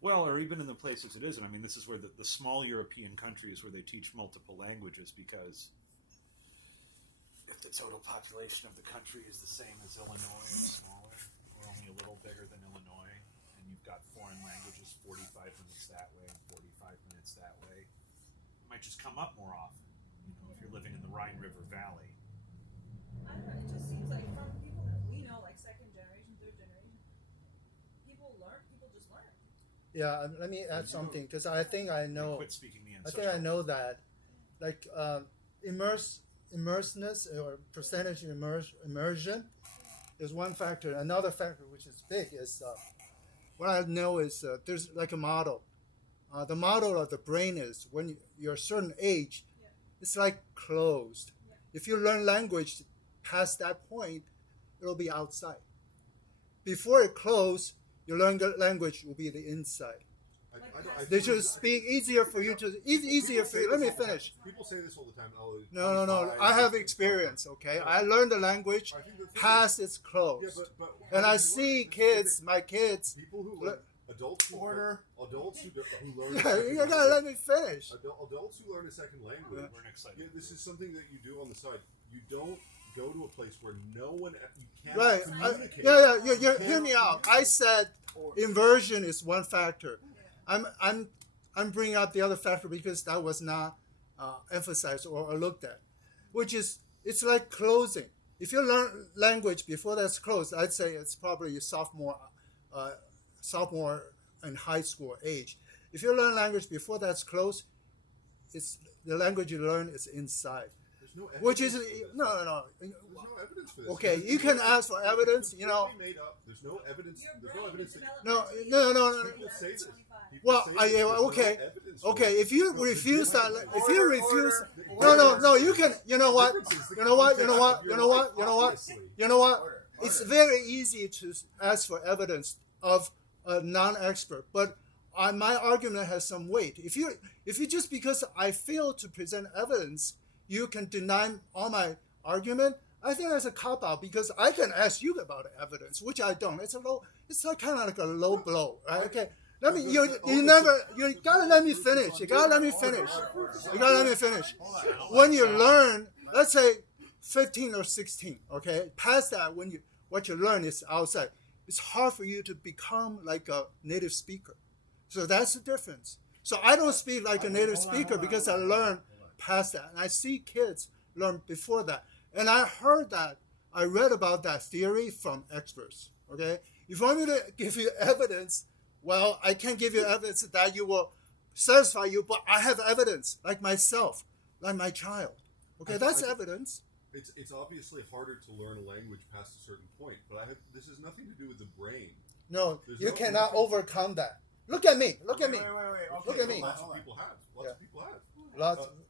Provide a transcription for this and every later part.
Well, or even in the places it isn't. I mean, this is where the small European countries where they teach multiple languages, because if the total population of the country is the same as Illinois or smaller, or only a little bigger than Illinois, and you've got foreign languages 45 minutes that way and 45 minutes that way, it might just come up more often, if you're living in the Rhine River Valley. I don't know, it just seems like from people that we know, like second generation, third generation, people just learn. Yeah, let me add something, because I think I know. Quit speaking the I think I know that, like immersedness or percentage immersion is one factor. Another factor which is big is what I know is there's like a model. The model of the brain is when you're a certain age, it's like closed. If you learn language past that point, it'll be outside. Before it closes, you learn the language will be the inside. They should speak easier for you to easier for you. Let me finish. People say this all the time. Oh, no. I have experience. Okay, I learned the language past its close, and I see kids, my kids. People who adults who learn. You gotta let me finish. Adults who learn a second language. This is something that you do on the side. You don't go to a place where no one. You can't communicate. Yeah. Hear me out. I said inversion is one factor. I'm bringing up the other factor because that was not emphasized or looked at, which is it's like closing. If you learn language before that's closed, I'd say it's probably your sophomore in high school age. If you learn language before that's closed, it's the language you learn is inside. There's no evidence. Which is no. There's no evidence for this. Okay, you can ask for evidence. There's no evidence. There's no evidence. No. People say this. Well, okay. If you refuse that, no, you can. You know what? It's very easy to ask for evidence of a non-expert, but my argument has some weight. If you just because I fail to present evidence, you can deny all my argument. I think that's a cop out because I can ask you about evidence, which I don't. It's like kind of like a low blow, right? Okay. You gotta let me finish. When you learn, let's say 15 or 16, okay? Past that, what you learn is outside. It's hard for you to become like a native speaker. So that's the difference. So I don't speak like a native speaker because I learned past that. And I see kids learn before that. And I read about that theory from experts, okay? If you want me to give you evidence, well, I can't give you evidence that you will satisfy you, but I have evidence, like myself, like my child. Okay, that's evidence. It's obviously harder to learn a language past a certain point, but this has nothing to do with the brain. No, you cannot overcome that. Look at me. Look at me. Look at me. Lots of people have.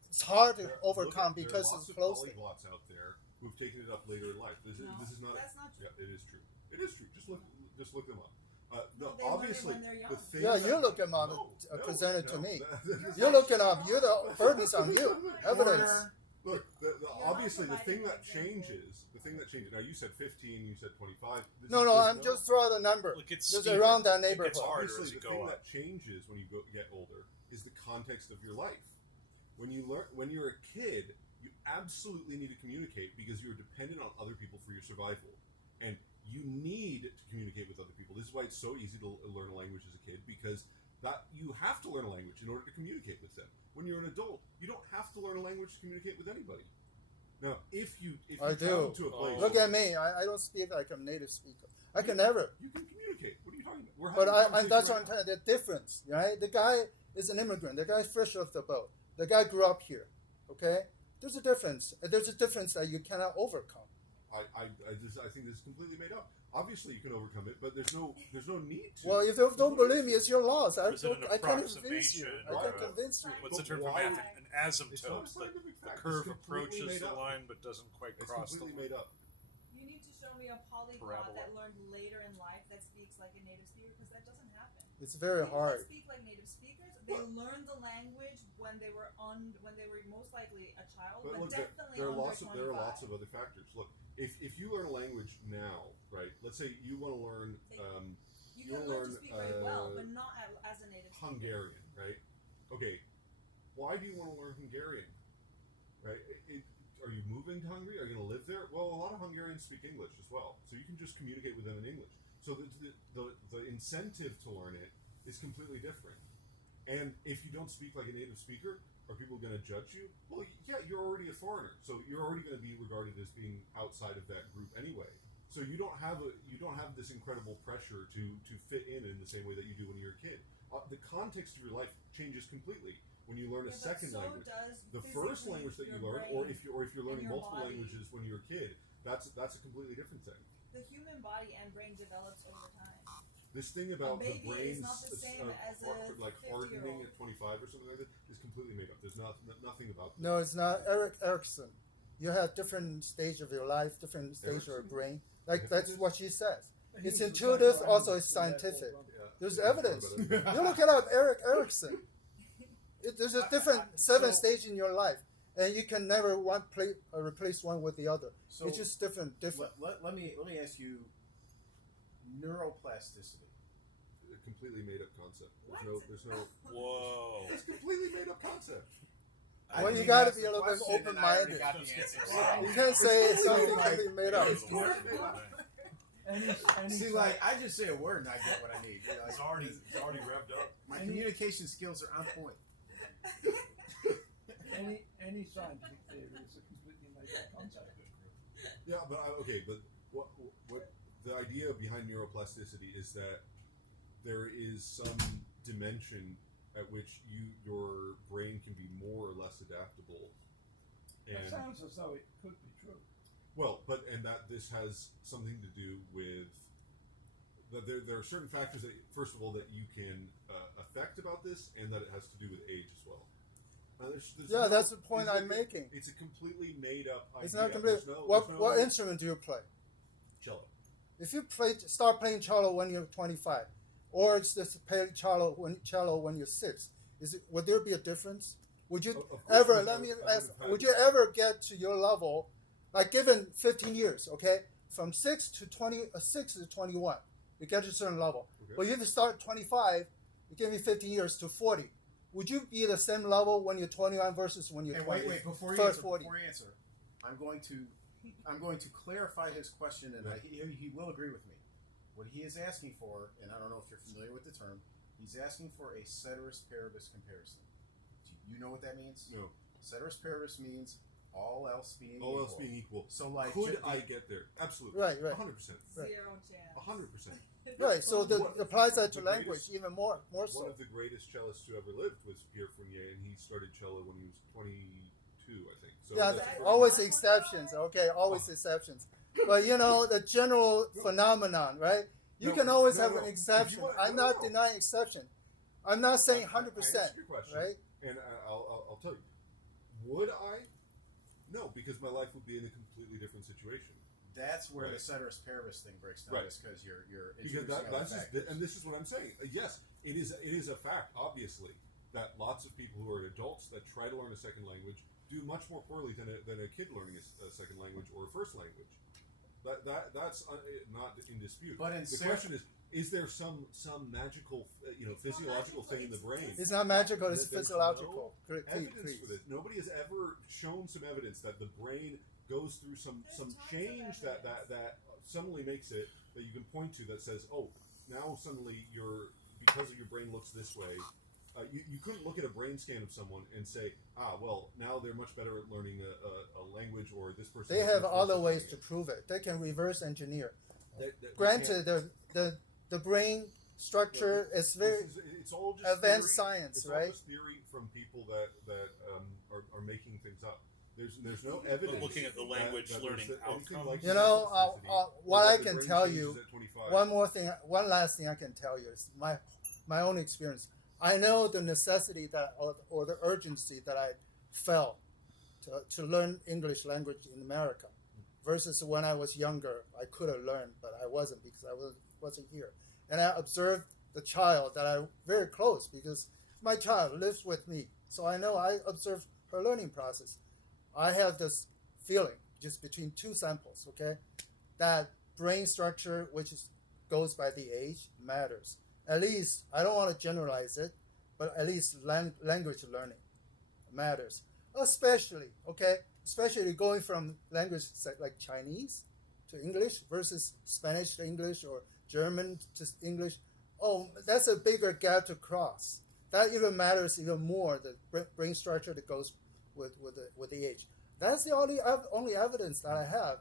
It's hard to overcome because it's close. There are lots of polyglots out there who've taken it up later in life. This is not. That's not true. Yeah, it is true. It is true. Just look them up. Obviously, the thing. Yeah, you look them up. Presented to me. You look it up. You're the burden's on you. Evidence. Look, obviously, the thing that changes. Now, you said 15. You said 25. No, I'm just throwing a number. Look, it's just around that neighborhood. Obviously, the thing that changes when you get older is the context of your life. When you're a kid, you absolutely need to communicate because you're dependent on other people for your survival, and you need to communicate with other people. This is why it's so easy to learn a language as a kid, because that you have to learn a language in order to communicate with them. When you're an adult, you don't have to learn a language to communicate with anybody. Now, if you travel to a place, look at me. I don't speak like a native speaker. I can never. You can communicate. What are you talking about? But that's what I'm telling you. The difference, right? The guy is an immigrant. The guy's fresh off the boat. The guy grew up here. Okay, there's a difference. There's a difference that you cannot overcome. I think this is completely made up. Obviously, you can overcome it, but there's no need to. Well, if you don't believe me, it's your loss. I can't convince you. What's the term for math? An asymptote. The curve approaches the line but doesn't quite cross the line. Made up. You need to show me a polyglot that learned later in life that speaks like a native speaker, because that doesn't happen. It's very hard. People that speak like native speakers, they learned the language when they were most likely a child, but look, definitely there are under 25. lots of other factors. Look, if you learn a language now, right? Let's say you want to learn You can learn to speak very well, but not as a native speaker. Hungarian, right? Okay, why do you want to learn Hungarian? Right? Are you moving to Hungary? Are you going to live there? Well, a lot of Hungarians speak English as well, so you can just communicate with them in English. So the incentive to learn it is completely different. And if you don't speak like a native speaker, are people going to judge you? Well, yeah, you're already a foreigner, so you're already going to be regarded as being outside of that group anyway. So you don't have this incredible pressure to fit in the same way that you do when you're a kid. The context of your life changes completely when you learn a second language. The first language that you learn, or if you're learning multiple languages when you're a kid, that's a completely different thing. The human body and brain develops over time. This thing about the brain's not the same as a like 50-year-old. hardening at 25 or something like that is completely made up. There's nothing about that. No, it's not. Erickson, you have different stage of your life, different stage of your brain. Like that's what she says. It's intuitive, also it's scientific. There's evidence. You look it up, Erickson. There's a different 7 stages in your life, and you can never replace one with the other. So it's just different. Let me ask you, neuroplasticity. A completely made up concept. There's no. Whoa. It's a completely made up concept. Well, you got to be a little bit open-minded. You can't say something can be made up. See, like I just say a word and I get what I need. You know, It's already revved up. my communication skills are on point. Any scientific theory is a completely made up concept. Yeah, but what the idea behind neuroplasticity is that there is some dimension at which your brain can be more or less adaptable. It sounds as though it could be true. Well, that this has something to do with that there are certain factors that, first of all, that you can affect about this, and that it has to do with age as well. There's That's the point I'm making. It's a completely made up idea. It's not complete. What instrument do you play? Cello. If you start playing cello when you're 25, or just play cello when you're 6, would there be a difference? Would you ever? Let me ask. Would you ever get to your level, like given 15 years, okay, from 6 to 21, you get to a certain level. Okay. But if you start at 25, you give me 15 years to 40. Would you be the same level when you're 21 versus when you're 20? Wait, before you answer, I'm going to clarify his question, and he will agree with me. What he is asking for, and I don't know if you're familiar with the term, he's asking for a ceteris paribus comparison. Do you know what that means? No. Ceteris paribus means all else being equal. So, like, could I get there? Absolutely. Right. 100%. Right. 0 chance. 100%. Right, so that applies that to the language greatest- even more so. One of the greatest cellists who ever lived was Pierre Fournier, and he started cello when he was 22, I think. So Yeah, that's always exceptions. Okay, always exceptions. But the general phenomenon, right? You can always have an exception. I'm not denying exception. I'm not saying 100%, I answered your question, right? And I'll tell you, would I? No, because my life would be in a completely different situation. That's where the ceteris paribus thing breaks down, is because you're Because introducing that's other just, factors. and this is what I'm saying. Yes, it is a fact, obviously, that lots of people who are adults that try to learn a second language do much more poorly than a kid learning a second language or a first language. That's not in dispute. But the question is there some magical physiological thing in the brain? It's not magical, it's There's physiological. no evidence for this. Nobody has ever shown some evidence that the brain goes through some change that suddenly makes it that you can point to that says, oh, now suddenly because your brain looks this way. You couldn't look at a brain scan of someone and say, well, now they're much better at learning a language, or this person. They have other ways to prove it. They can reverse engineer. Granted, the brain structure is very it's all just advanced theory. science, it's right? All just theory from people that are making things up. There's no evidence. But looking at the language learning outcome. Like what I can tell you, one last thing I can tell you is my own experience. I know the necessity or the urgency that I felt to learn English language in America versus when I was younger. I could have learned, but I wasn't because I wasn't here. And I observed the child that I'm very close because my child lives with me. So I know I observed her learning process. I have this feeling just between two samples, okay, that brain structure, which is goes by the age matters. At least, I don't want to generalize it, but at least language learning matters. Especially going from language like Chinese to English versus Spanish to English or German to English. Oh, that's a bigger gap to cross. That even matters even more, the brain structure that goes with the age. That's the only evidence that I have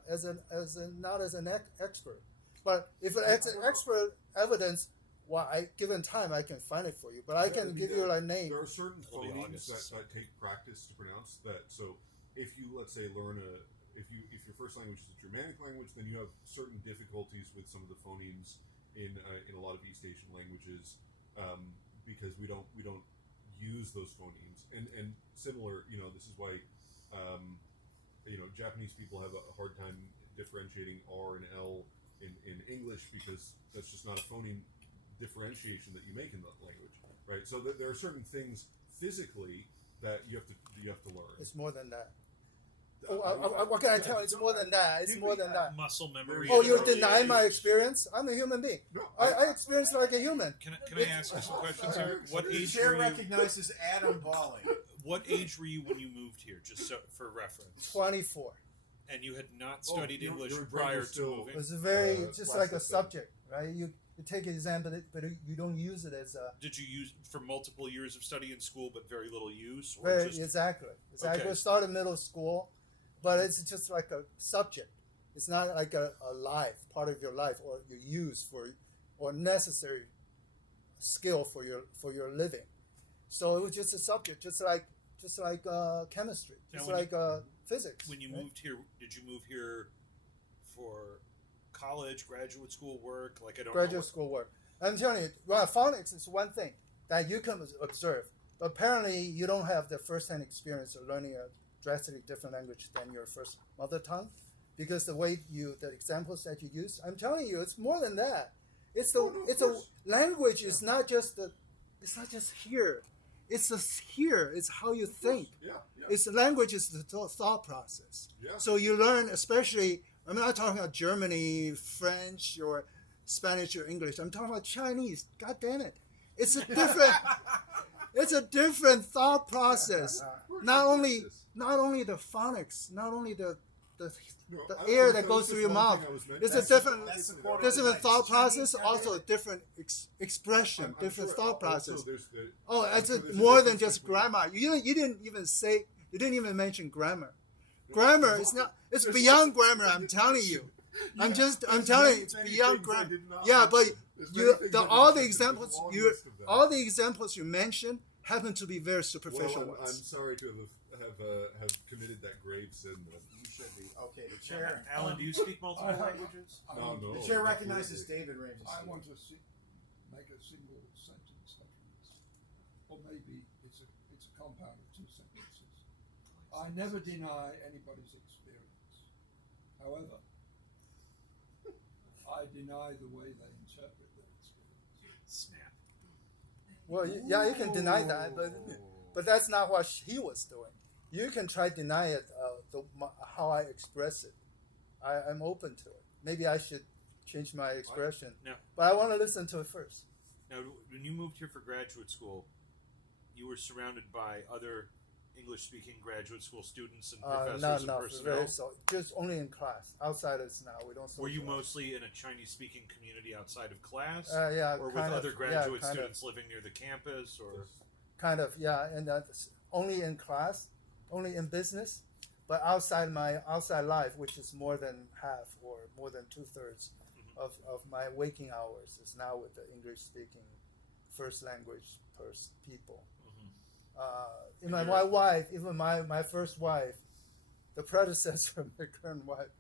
not as an expert. But if it's an expert evidence, given time, I can find it for you. But I can give you a name. There are certain That'll be phonemes August. that take practice to pronounce. So if you, let's say, if your first language is a Germanic language, then you have certain difficulties with some of the phonemes in a lot of East Asian languages because we don't use those phonemes. And similar, this is why Japanese people have a hard time differentiating R and L in English because that's just not a phoneme differentiation that you make in that language, right? So there are certain things physically that you have to learn. It's more than that. What can I tell? It's more than that. It's more than that. Muscle memory. Oh, you deny my experience? I'm a human being. No, I experience like a human. Can I ask you some questions here? What The age chair were you? recognizes Adam Balling. What age were you when you moved here? Just for reference. 24. And you had not studied your English brain prior was to still- moving. It's very just like a plastic subject, right? You take an exam, but you don't use it as a Did you use for multiple years of study in school, but very little use, or very just exactly. Okay. I started middle school, but it's just like a subject. It's not like a life, part of your life, or you use for or necessary skill for your living. So it was just a subject, just like chemistry, Now, just when like physics. when you right? moved here? Did you move here for college, graduate school, work? Like I don't know. Graduate school work. I'm telling you, phonics is one thing that you can observe. But apparently, you don't have the first-hand experience of learning a drastically different language than your first mother tongue, because the examples that you use, I'm telling you, it's more than that. It's language is not just here. It's here. It's how you think. Yeah. It's language is the thought process. Yeah. So you learn, especially. I'm not talking about Germany, French, or Spanish or English. I'm talking about Chinese. God damn it! It's a different. It's a different thought process. Not only the phonics, not only the air that goes through your mouth. It's a different thought process. Also a different expression, different thought process. It's more than just grammar. You didn't even mention grammar. Grammar is not. It's beyond grammar. I'm telling you. I'm telling you, it's beyond grammar. Yeah, but all the examples you mentioned happen to be very superficial I'm ones. sorry to have committed that grave sin. You should be. Okay, the chair. Alan, do you speak multiple languages? No. The chair recognizes David Ramsey. I want to make a single sentence utterance, or maybe it's a compound of two sentences. I never deny anybody's experience. However, I deny the way they interpret their experience. Snap. Well, you can deny that, but that's not what he was doing. You can try to deny it, how I express it. I'm open to it. Maybe I should change my expression. No. But I want to listen to it first. Now, when you moved here for graduate school, you were surrounded by other English-speaking graduate school students and professors Not and enough. personnel. Just only in class. Outsiders now, we don't. Were you socialize. mostly in a Chinese-speaking community outside of class, Yeah, or with kind of, other graduate kind students living near the campus, or Kind of, yeah, and that's only in class, only in business, but outside life, which is more than half or more than 2/3 of my waking hours, is now with the English-speaking first language people. And My first wife, the predecessor of my current wife,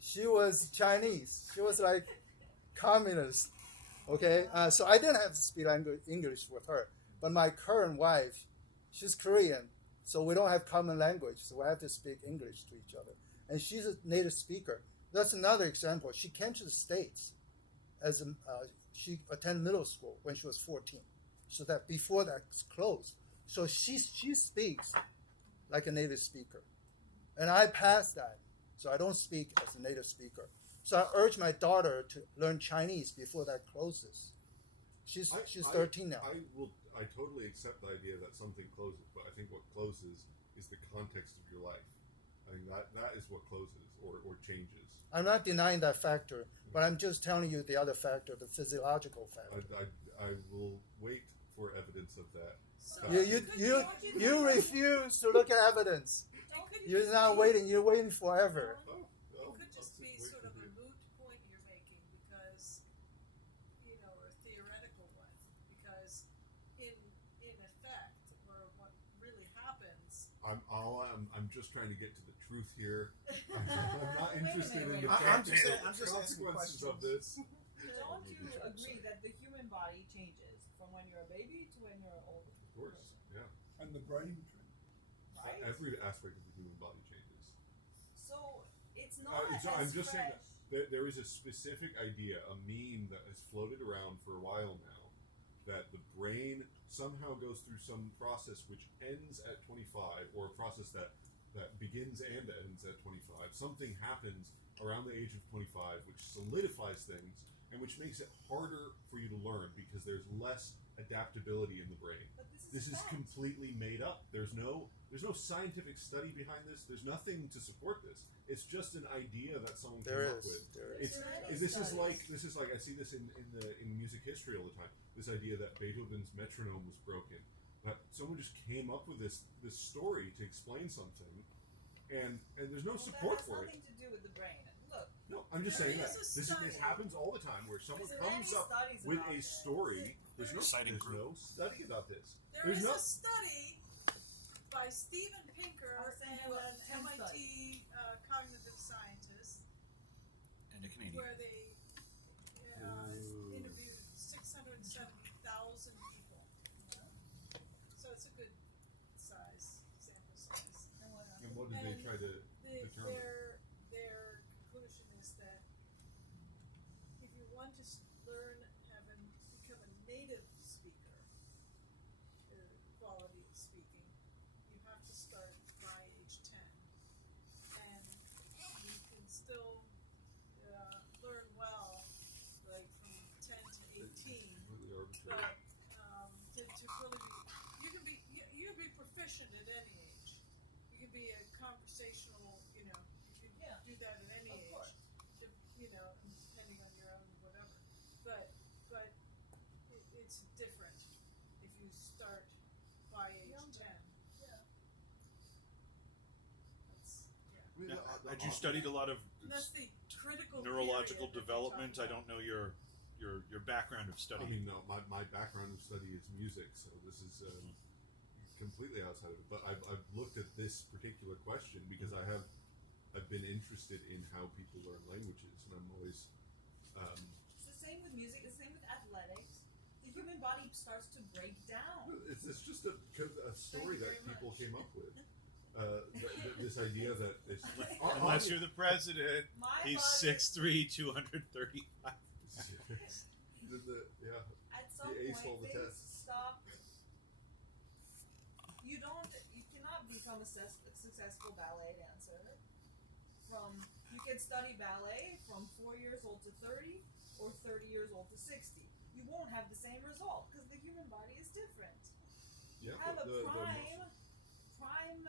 she was Chinese. She was like communist. Okay, so I didn't have to speak English with her. But my current wife, she's Korean, so we don't have common language, so we have to speak English to each other. And she's a native speaker. That's another example. She came to the States she attended middle school when she was 14, so that before that's closed. So she speaks like a native speaker, and I passed that, so I don't speak as a native speaker. So I urge my daughter to learn Chinese before that closes. She's 13 now. I totally accept the idea that something closes, but I think what closes is the context of your life. I think that is what closes or changes. I'm not denying that factor, but I'm just telling you the other factor, the physiological factor. I will wait for evidence of that. So You refuse to look at evidence. You're not waiting. You're waiting forever. It could just be sort of a moot point you're making because, or a theoretical one. Because in effect, or what really happens. I'm just trying to get to the truth here. I'm not Wait a interested in minute, the I'm practical just asking consequences questions. of this. Don't you agree that the human body changes from when you're a baby to when you're an older Of course, person? yeah. And the brain trend. Right? Every aspect of the human body changes. So it's not I'm as just saying fresh. that there is a specific idea, a meme that has floated around for a while now, that the brain somehow goes through some process which ends at 25, or a process that begins and ends at 25. Something happens around the age of 25 which solidifies things and which makes it harder for you to learn because there's less adaptability in the brain. But This is fact. completely made up. There's no scientific study behind this. There's nothing to support this. It's just an idea that someone came up with. There's many This is studies. like I see this in music history all the time. This idea that Beethoven's metronome was broken. That someone just came up with this story to explain something, and there's no support that for has it. nothing to do with the brain. Look, No, I'm just There saying is that a this study. happens all the time where someone is there comes any up studies with about a this? story. There's no Citing there's group. no study about this. There There's is no a study by Steven Pinker, I'll say who what, an 10 MIT cognitive scientist, And a Canadian. where they interviewed 670,000 people. So it's a good size, sample size. And what did they try to determine? Their conclusion is that if you want to learn, become a native speaker, quality of speaking, you have to start by age 10. And you can still learn well, like from 10 to 18. Completely arbitrary. But to really be, you can be proficient at any age. You can be a conversational, you can do that at any age. course. Depending on your own whatever. But it's different if you start by age Younger. 10. Yeah. Now, had you studied a lot of And that's the critical neurological period that development? you're I talking don't know your background of I study. mean, no, my background of study is music, so this is completely outside of it. But I've looked at this particular question because I've been interested in how people learn languages, and I'm always It's the same with music. It's the same with athletics. The human body starts to break down. it's just a story Thank you that very people much. came up with. This idea that it's Unless you're the president, My he's body, 6'3", 235. yeah. at some You ace all point, the things tests. stop. You cannot become a successful ballet dancer. You can study ballet from 4 years old to 30 or 30 years old to 60. You won't have the same result because the human body is different. You Yeah, have but a prime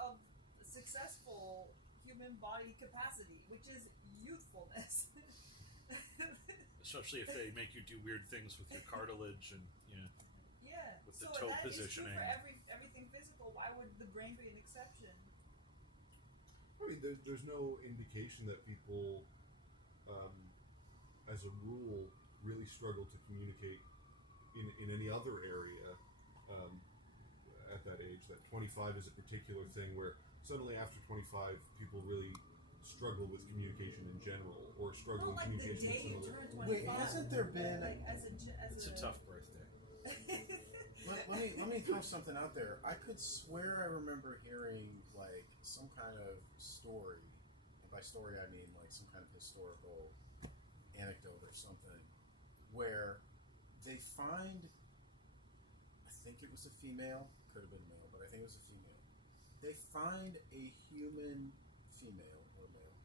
of successful human body capacity, which is youthfulness. Especially if they make you do weird things with your cartilage and Yeah. With the so toe that positioning. is true for everything physical. Why would the brain be an exception? I mean, there's no indication that people, as a rule, really struggle to communicate in any other area at that age. That 25 is a particular thing where suddenly after 25, people really struggle with communication in general, or struggle Not in like the communication day with you some other. turn 25. Wait, hasn't there been? Like it's a tough birthday. Let me throw something out there. I could swear I remember hearing like some kind of story, and by story I mean like some kind of historical anecdote or something, where they find, I think it was a female, could have been a male, but I think it was a female. They find a human female or male,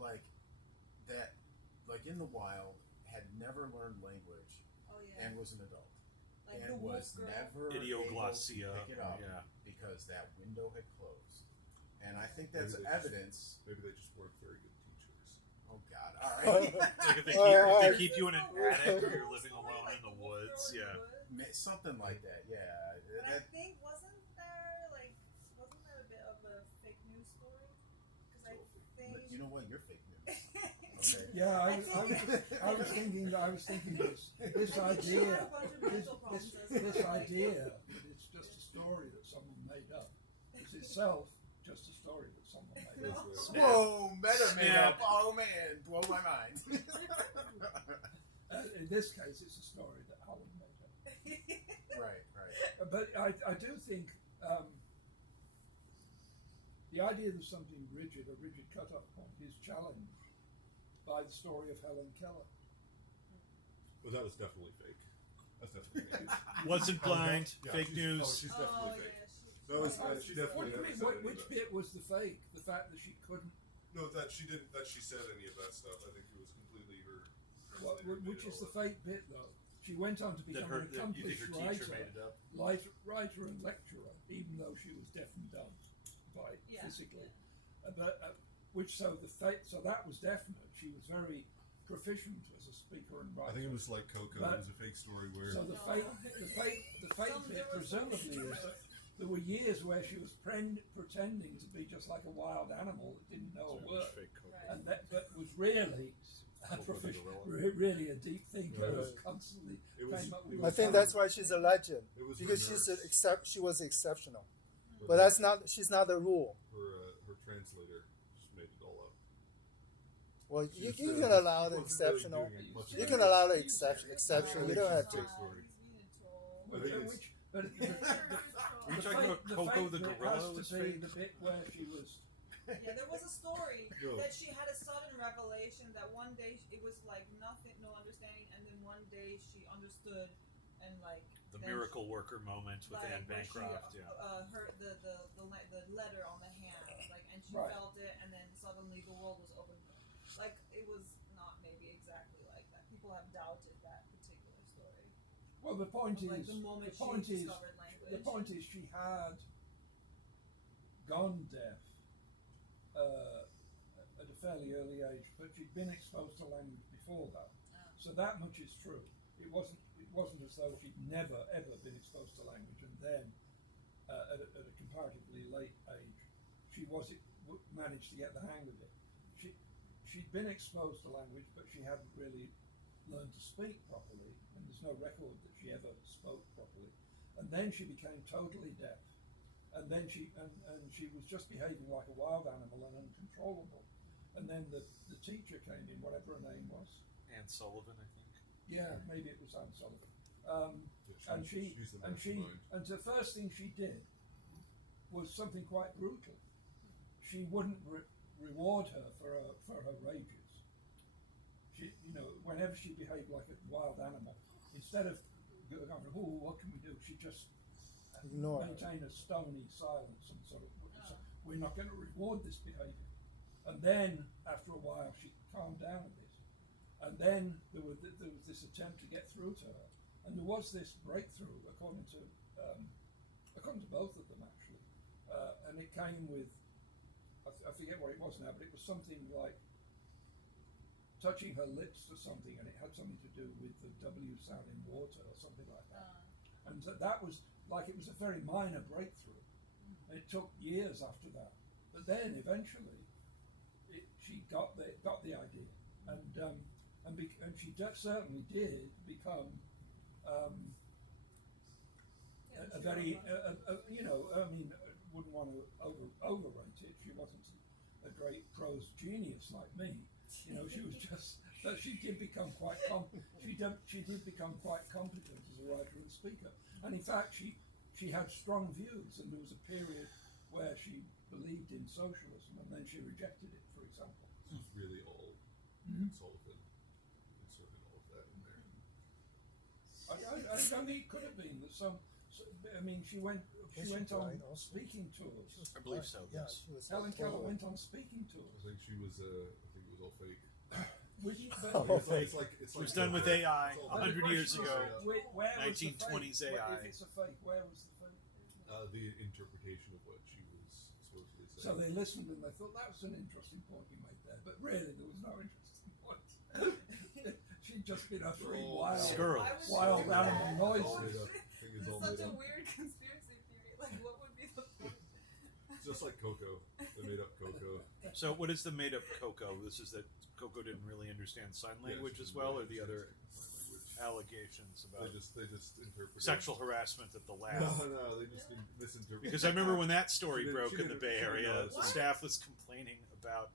like like in the wild, had never learned language Oh yeah. and was an adult. Like the And wolf was girl. never Idioglossia, able to pick it up yeah. because that window had closed. And I think that's Maybe they just- evidence. Maybe they just weren't very good teachers. Oh God! All right. Like if they keep you in an attic or you're living alone in the woods, yeah. Something like that. Yeah. But I That, think wasn't there a bit of a fake news story? Because I think you know what? You're fake news. Okay. Yeah, I I was thinking this She idea, had a bunch of mental problems as well, this like- idea that it's just a story that someone made up is itself just a story that someone made up. No. Whoa, meta made Snap. up. Oh man, blow my mind. In this case, it's a story that Alan made up. Right. But I do think the idea that something rigid, a rigid cut-off point, is challenged by the story of Helen Keller. But that was definitely fake. That's definitely fake. Wasn't blind, Yeah, fake she's- news. Oh, she's definitely Oh fake. yeah, That was, she she definitely What do you never mean? said any Which of that. bit was the fake? The fact that she couldn't. No, that she didn't. That she said any of that stuff. I think it was completely her. What, translator which made is all the that. fake bit, though? She went on to That become her, an that you think accomplished her teacher made writer, it up. writer and lecturer, even though she was deaf and dumb by Yeah, physically. So that was definite. She was very proficient as a speaker and writer. I think it was like Coco. But- It was a fake story where. So the No. fake Some bit there were some presumably is that there were years where she was pretending to be just like a wild animal that didn't know a word, Fake Coco. Right. and that was really a Coco the proficient, gorilla. really a deep thinker Right. who was constantly It was- came up with. it I was- think that's why she's a legend It was because her she's nurse. she was exceptional. Her But that's not. She's not the rule. her translator just made it all up. Well, She you was, can allow the she wasn't really exceptional. doing much You of can it. allow the exception. You don't have to. Fake story. I think it's- But Are you talking about Coco the gorilla was has to be fake? the bit where she was. Yeah, there was a story Go. that she had a sudden revelation that one day it was like nothing, no understanding, and then one day she understood and like The then miracle worker moment with like, Anne when she, Bancroft, yeah. heard the letter on the hand, like, and she Right. felt it, and then suddenly the world was open. Like it was not maybe exactly like that. People have doubted that particular story. Well, the point Of, like is, the moment the point she is, discovered language. the point is, she had gone deaf at a fairly early age, but she'd been exposed to language before that. So that much is true. It wasn't as though she'd never ever been exposed to language, and then at a comparatively late age, she managed to get the hang of it. She'd been exposed to language, but she hadn't really learned to speak properly, and there's no record that she ever spoke properly. And then she became totally deaf, and then she was just behaving like a wild animal and uncontrollable. And then the teacher came in, whatever her name was. Anne Sullivan, I think. Yeah, maybe it was Anne Sullivan. Yeah, she's the mastermind. And the first thing she did was something quite brutal. She wouldn't reward her for her rages. She, whenever she behaved like a wild animal, instead of going, "Oh, what can we do?" she just Ignore her. maintain a stony silence and sort of, so we're not going to reward this behavior. And then after a while, she calmed down a bit. And then there was this attempt to get through to her, and there was this breakthrough, according to both of them actually, and it came with I forget what it was now, but it was something like touching her lips to something, and it had something to do with the W sound in water or something like that. And so that was like it was a very minor breakthrough, and it took years after that. But then eventually, she got the idea, and she certainly did become a very I mean, wouldn't want to overrate it. She wasn't a great prose genius like me. She was just, but she did become quite she did become quite competent as a writer and speaker. And in fact, she had strong views, and there was a period where she believed in socialism, and then she rejected it, for example. This was really all Mhm. Sullivan. Inserted all of that in there. I mean, it could have been that I mean, she went Was she on blind also? speaking tours. I believe so, Yeah, yes. she was Helen Keller totally- went on speaking tours. I think it was all fake. It's was done with AI It's all 100 years ago. Where was the 1920s fake? AI. If it's a fake, where was the fake? the interpretation of what she was supposedly saying. So they listened and they thought that was an interesting point you made there, but really there was no interesting point. She'd just been uttering wild Squirrel. animal All noises. made up. Thing is all It's such made a up. weird conspiracy theory. Like, what would be the point? It's just like Coco. They made up Coco. So what is the made up Coco? This is that Coco didn't really understand sign language as well, or the other allegations about They just interpreted sexual harassment at the lab? No, they just misinterpreted. Because I remember when that story She broke in didn't- the Bay she didn't Area, know the that. staff was complaining about,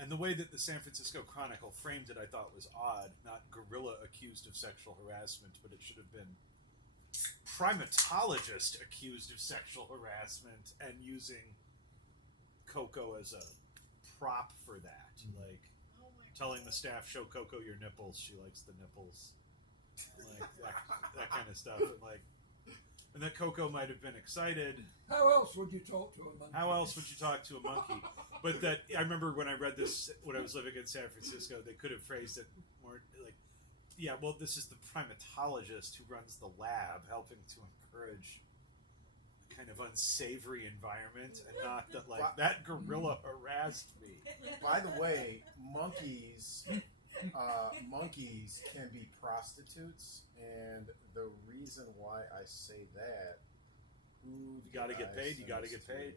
and the way that the San Francisco Chronicle framed it, I thought was odd. Not gorilla accused of sexual harassment, but it should have been primatologist accused of sexual harassment, and using Coco as a prop for that, like Oh my telling the God. staff, "Show Coco your nipples. She likes the nipples." Like that kind of stuff, and that Coco might have been excited. How else would you talk to a monkey? How else would you talk to a monkey? But that I remember when I read this when I was living in San Francisco, they could have phrased it more like, "Yeah, well, this is the primatologist who runs the lab, helping to encourage a kind of unsavory environment, and not that like that gorilla harassed me." By the way, monkeys can be prostitutes, and the reason why I say that, You got to get paid. You got to get paid.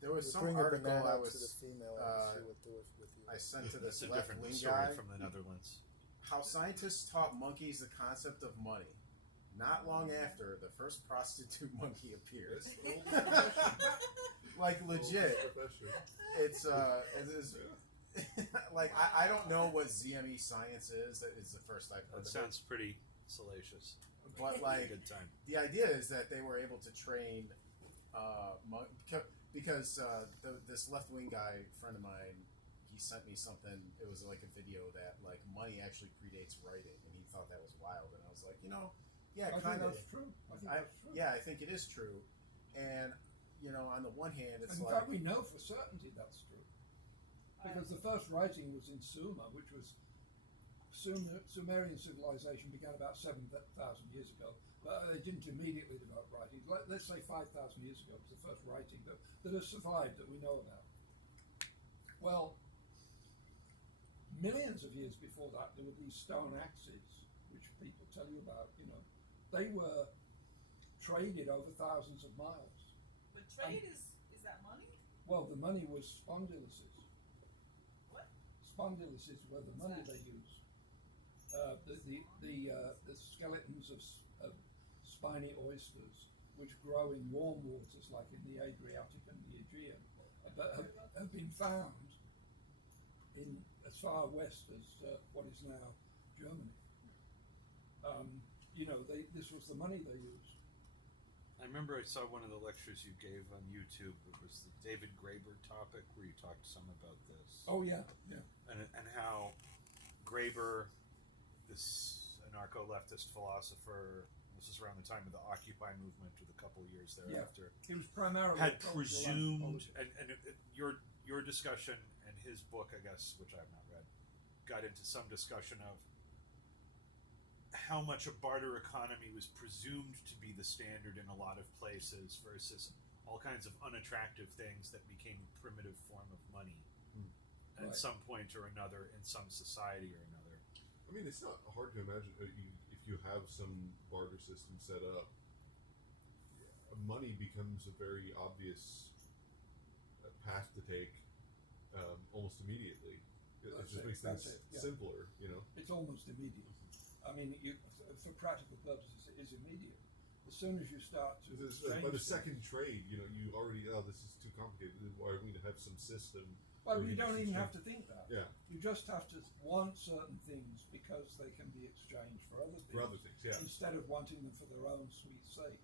There was You some bring a article banana I to was the female uh, and she would do it with you. I sent to That's this a different left-wing story guy. from the Netherlands. How scientists taught monkeys the concept of money. Not long after, the first prostitute monkey appeared. Yes, old profession. Like Old legit. profession. It's it is like I don't know what ZME science is. That is the first I've heard That of sounds pretty salacious. it. But A like good time. the idea is that they were able to train because this left wing guy friend of mine, he sent me something. It was like a video that like money actually predates writing, and he thought that was wild. And I was like, yeah, I kind think of. that's true. I think I, that's true. yeah, I think it is true. And on the one hand, it's In like fact, we know for certainty that's true. Because the first writing was in Sumer, which was Sumerian civilization began about 7,000 years ago, but they didn't immediately develop writing. Let's say 5,000 years ago was the first writing that has survived that we know about. Well, millions of years before that, there were these stone axes, which people tell you about. They were traded over thousands of miles. But trade is that money? Well, the money was sponduluses. What? Sponduluses were the money that? they used. The skeletons of spiny oysters, which grow in warm waters like in the Adriatic and the Aegean, but have been found in as far west as what is now Germany. This was the money they used. I remember I saw one of the lectures you gave on YouTube. It was the David Graeber topic where you talked some about this. Oh yeah. And how Graeber, this anarcho-leftist philosopher, this is around the time of the Occupy movement or the couple of years thereafter, He was primarily had opposed to presumed, land and your discussion and his book, I guess, which I have not read, got into some discussion of how much a barter economy was presumed to be the standard in a lot of places versus all kinds of unattractive things that became a primitive form of money at Right. some point or another in some society or another. I mean, it's not hard to imagine if you have some barter system set up. Money becomes a very obvious path to take almost immediately. It just makes things simpler, It's almost immediate. I mean, for practical purposes, it is immediate. As soon as you start to By the exchange second trade, you already, this is too complicated. Why are we to have some system? well, where you we don't just even have exchange- to think that. Yeah, You just have to want certain things because they can be exchanged for other things. for other things, yeah. Instead of wanting them for their own sweet sake.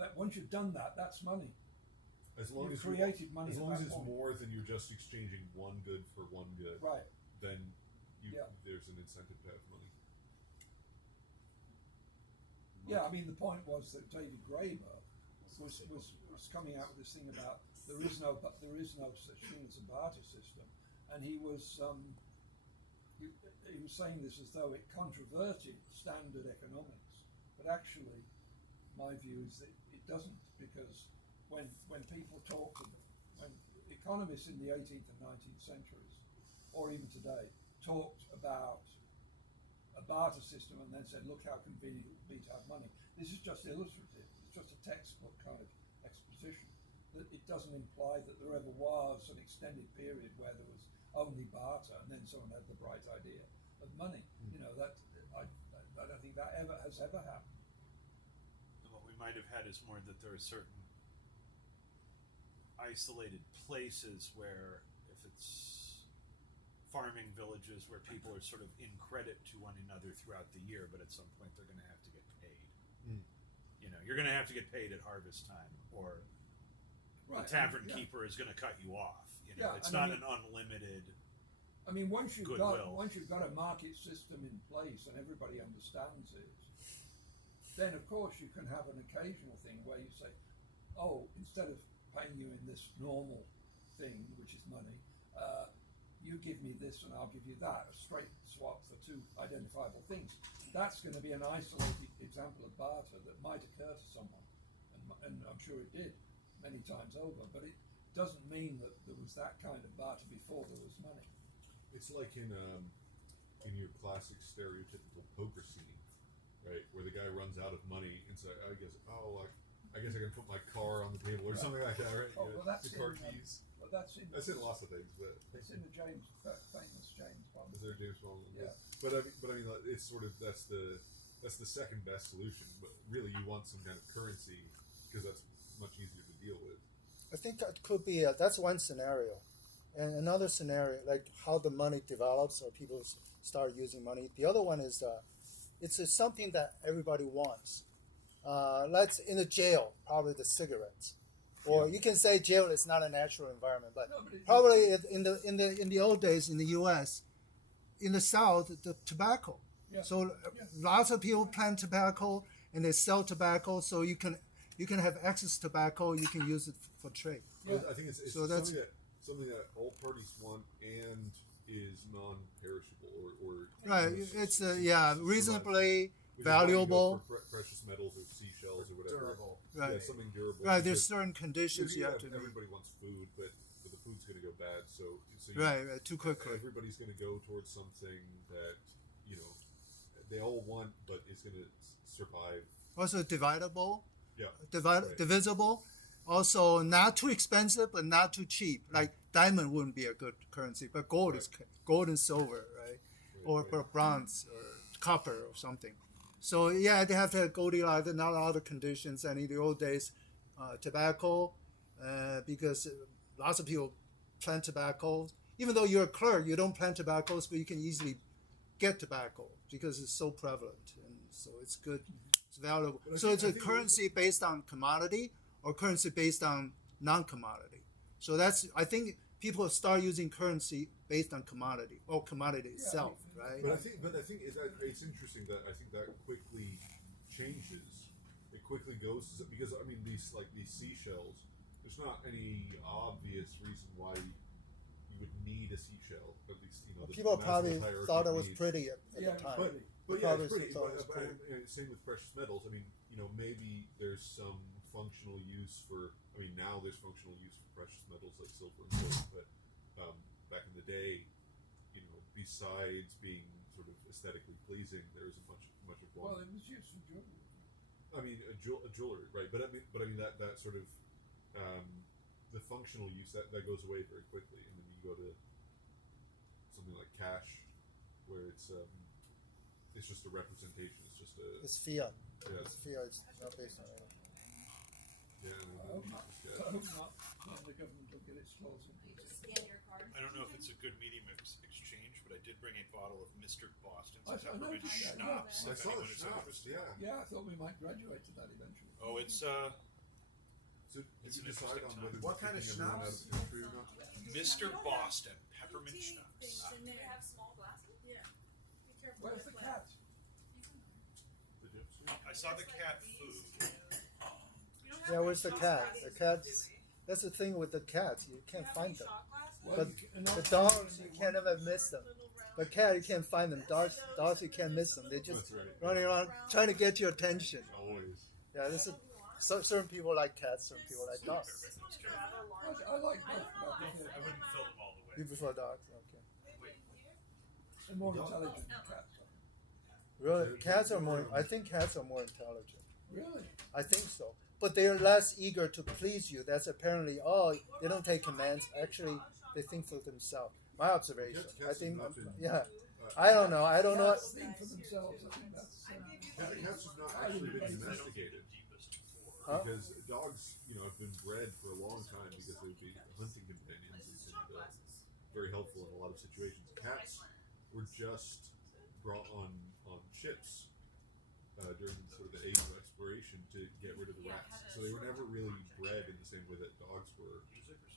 That once you've done that, that's money. As long You've as created money as at long as that it's point. more than you're just exchanging one good for one good, Right. then Yeah. there's an incentive to have money. Yeah, I mean the point was that David Graeber was coming out with this thing about there is no such thing as a barter system, and he was he was saying this as though it controverted standard economics, but actually, my view is that it doesn't, because when people talk to them, when economists in the 18th and 19th centuries, or even today, talked about a barter system and then said, look how convenient it would be to have money. This is just illustrative. It's just a textbook kind of exposition. That it doesn't imply that there ever was an extended period where there was only barter and then someone had the bright idea of money. You know, that I don't think that has ever happened. And what we might have had is more that there are certain isolated places where, if it's farming villages where people are sort of in credit to one another throughout the year, but at some point they're going to have to get paid. You know, you're going to have to get paid at harvest time, or the tavern keeper is going to cut you off. You know, it's not an unlimited. I mean, once you've goodwill. got a market system in place and everybody understands it, then of course you can have an occasional thing where you say, oh, instead of paying you in this normal thing, which is money, you give me this and I'll give you that, a straight swap for two identifiable things. That's going to be an isolated example of barter that might occur to someone, and I'm sure it did many times over, but it doesn't mean that there was that kind of barter before there was money. It's like in your classic stereotypical poker scene, right, where the guy runs out of money and says, I guess I can put my car on the table or something like that, right? Oh, well, that's the car in, keys. Well, that's in lots of things, but it's in the famous James Bond. is there a James Bond? Yeah. But I mean, it's sort of that's the second best solution. But really, you want some kind of currency because that's much easier to deal with. I think that could be that's one scenario, and another scenario like how the money develops or people start using money. The other one is it's something that everybody wants. Let's in a jail, probably the cigarettes, or you can say jail is not a natural environment, but probably in the old days in the U.S., in the South, the tobacco. Yeah. So lots of people plant tobacco and they sell tobacco, so you can have excess tobacco, you can use it for trade. Yeah. I think it's So that's- something that all parties want and is non-perishable or Right, it's reasonably We just want to go valuable. for precious metals or seashells or whatever. Durable. Right. Yeah, something durable. Right, there's Because certain conditions you have to meet. everybody wants food, but the food's going to go bad. So Right, too quickly. everybody's going to go towards something that they all want, but is going to survive. Also dividable, Yeah. Right. divisible. Also not too expensive, but not too cheap. Like diamond wouldn't be a good currency, but gold is gold and silver, right? Or bronze or copper or something. So yeah, they have to have Goldilocks, not all the conditions. And in the old days, tobacco, because lots of people plant tobacco. Even though you're a clerk, you don't plant tobaccos, but you can easily get tobacco because it's so prevalent, and so it's good, it's valuable. So it's a currency based on commodity or currency based on non-commodity. So I think people start using currency based on commodity or commodity itself, right? But I think it's interesting that I think that quickly changes. It quickly goes because I mean these seashells. There's not any obvious reason why you would need a seashell. At least People probably thought it was pretty at the time. But yeah, it's pretty. Thought it was Same with precious metals. I mean, maybe there's some functional use for. I mean, now there's functional use for precious metals like silver and gold. But back in the day, besides being sort of aesthetically pleasing, there isn't much of one. Well, it was used for jewelry. I mean, a jewelry, right? But I mean that sort of the functional use that goes away very quickly, and then you go to something like cash, where it's just a representation. It's just a It's fiat. Yeah. It's fiat. It's not based on anything. I hope not. Then the government will get its claws in. You just scan your card. I don't know if it's a good medium of exchange, but I did bring a bottle of Mr. Boston's I peppermint noticed that, schnapps. I If saw the anyone is schnapps. interested. Yeah. Yeah, I thought we might graduate to that eventually. Oh, it's So It's did an you decide interesting on time. whether What to kind of take everyone out schnapps? of the country or not? Mr. Boston peppermint Tea schnapps. things in Do they there. have small glasses? Yeah. Be careful Where's with the that. cat? The dipstick? I saw the cat food. Yeah, where's the cat? The cat's. That's the thing with the cats. You can't find them. Well, But you can- the dogs, you can't ever miss them. Little round But cat, you can't find them. Dogs, you can't miss them. They're just That's right. running around trying to get your attention. Always. Yeah, this is certain people like cats, certain people like dogs. I like both. But I wouldn't fill them all the You way. prefer dogs? Okay. they're more intelligent than cats. Really, cats are more. I think cats are more intelligent. Really? I think so. But they are less eager to please you. That's apparently, they don't take commands. Actually, they think for themselves. My observation. Cats I think, have not been- yeah. I don't know. I don't know. Cats think for themselves. I think that's. Cats have not actually been domesticated. Huh? Because dogs, have been bred for a long time because they would be hunting companions and very helpful in a lot of situations. Cats were just brought on ships during sort of the age of exploration to get rid of the rats. So they were never really bred in the same way that dogs were.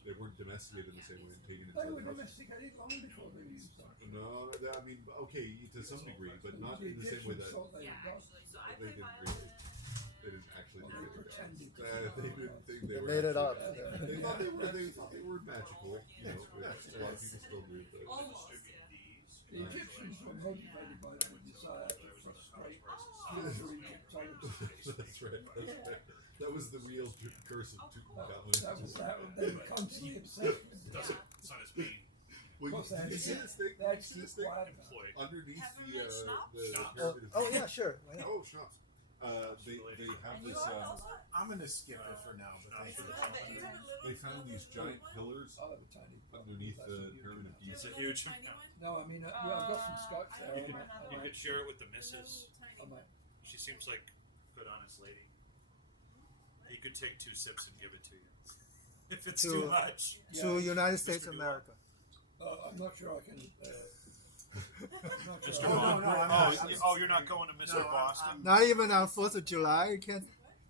They weren't domesticated in the same way and taken They inside were the house. domesticated long before they used them. No, I mean, okay, to some degree, but not in the same way that Thought they were dogs. they didn't really. They didn't actually Well, think they they were dogs. pretended to They didn't think They were made it up. actually- They thought they were magical. Which a lot of people still do. But Almost. The Egyptians were motivated by the desire to frustrate future Egyptology. That's right. That was the real curse of Tutankhamun. That was they were constantly obsessed with it. It's not as being Well, Of course, did you see this thing? They Did you see actually this thing? quiet about it. employed. Underneath Have the we made schnapps? pyramid of Oh yeah, sure. Why not? Oh, schnapps. They have this. I'm gonna skip it for now, but thank you. They found these giant pillars I'll have a tiny underneath the pyramid of It's Giza. a huge. Tiny one? No, I mean, I've got some scotch there. You could share it with the Little missus. I tiny might. She seems like a good, honest lady. You could take 2 sips and give it to you. If it's To- too much. To United Mr. States of Dula. America. I'm not sure I can. Not Mr. sure. Oh, Bond. no, I'm not. You're not going to Mr. No, Boston? Not even on 4th of July. You can't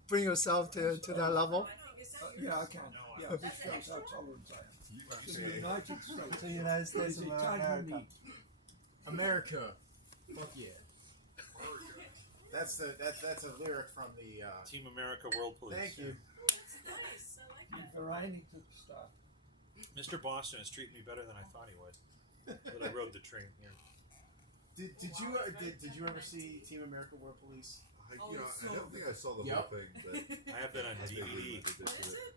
bring yourself to that level. Yeah, I can. No, Yeah, this shows how tolerant I am. To the United States. The United States is of Italian America. meat. America. Fuck yeah. That's a lyric from the. Team America World Police. Thank you. Varieties at the start. Mr. Boston is treating me better than I thought he would. But I rode the train here. Did you ever see Team America World Police? I don't think I saw the Yep. whole thing, but I have that on I think DVD. they did What is it. it?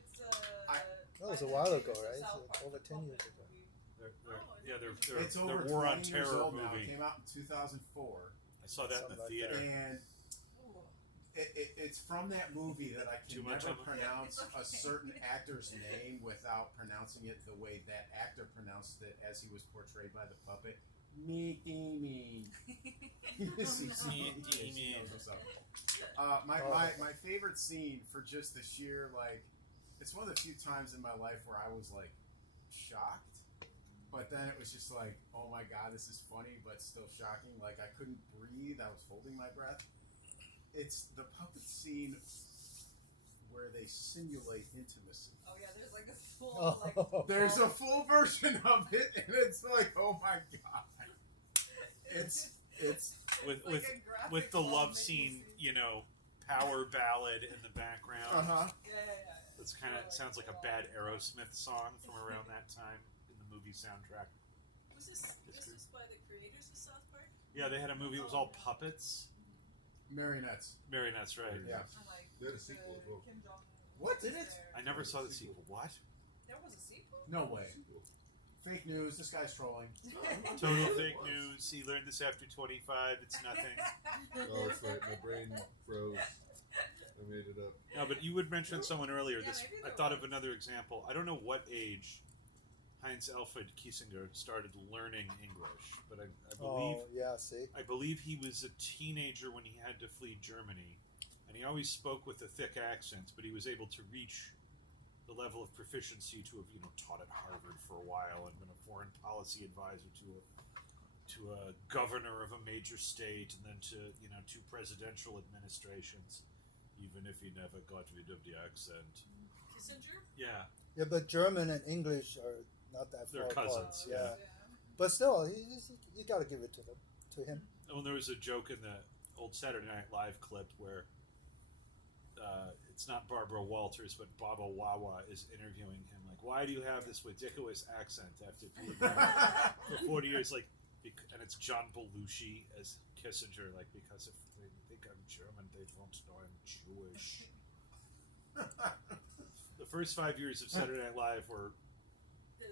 It's That was a while ago, right? So over 10 years ago. They're It's over War on 20 years Terror old now. It movie. came out in 2004, I saw that in the Something like theater. and it's from that movie that I Too can much never of it? pronounce a certain actor's name without pronouncing it the way that actor pronounced it as he was portrayed by the puppet. Me. My favorite scene for just the sheer it's one of the few times in my life where I was shocked, but then it was just oh my god, this is funny but still shocking. I couldn't breathe. I was holding my breath. It's the puppet scene where they simulate intimacy. Oh yeah, there's a full Oh. There's a full version of it, and it's oh my god. It's With like with a graphic with the novel love making scene, power ballad in the background. Yeah. It's kind of sounds like a bad Aerosmith song from around that time in the movie soundtrack. Was this by the creators of South Park? Yeah, they had a movie. It was all puppets. marionettes. Marionettes, right? Yeah. They had a sequel as well. Kim Jong-un What? was Did it? there. I never saw the sequel. What? There was a sequel? No way. Fake news. This guy's trolling. Total fake news. He learned this after 25. It's nothing. Oh, it's right. My brain froze. I made it up. No, but you would mention someone earlier. Yeah, This maybe I there thought was. of another example. I don't know what age Heinz Alfred Kiesinger started learning English, but I believe he was a teenager when he had to flee Germany, and he always spoke with a thick accent, but he was able to reach the level of proficiency to have taught at Harvard for a while and been a foreign policy advisor to a governor of a major state, and then to two presidential administrations, even if he never got rid of the accent. Kissinger? Yeah, Yeah, but German and English are not that They're far cousins, apart. yeah. But still, you got to give it to him. well, there was a joke in the old Saturday Night Live clip where it's not Barbara Walters, but Baba Wawa is interviewing him. Why do you have this ridiculous accent after being there for 40 years? and it's John Belushi as Kissinger, like, because if they think I'm German, they don't know I'm Jewish. The first 5 years of Saturday Night Live were,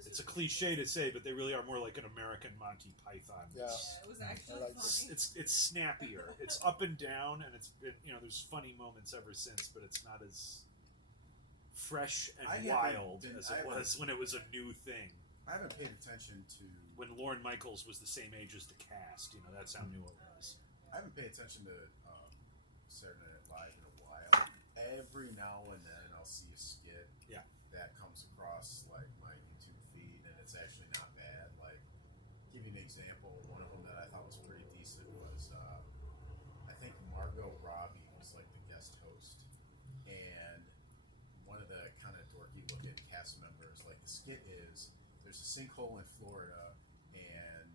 it's a cliche to say, but they really are more like an American Monty Python. Yeah. Yeah, it was actually like funny. It's snappier. It's up and down, and it's been, there's funny moments ever since, but it's not as fresh and wild as it was when it was a new thing. I haven't paid attention to. When Lorne Michaels was the same age as the cast, that's how new it was. I haven't paid attention to Saturday Night Live in a while. Every now and then, I'll see a skit that comes across like my YouTube feed, and it's actually not bad. Like, give you an example. One of them that I thought was pretty decent was I think Margot Robbie was like the guest host, and one of the kind of dorky looking cast members. Like, the skit is there's a sinkhole in Florida, and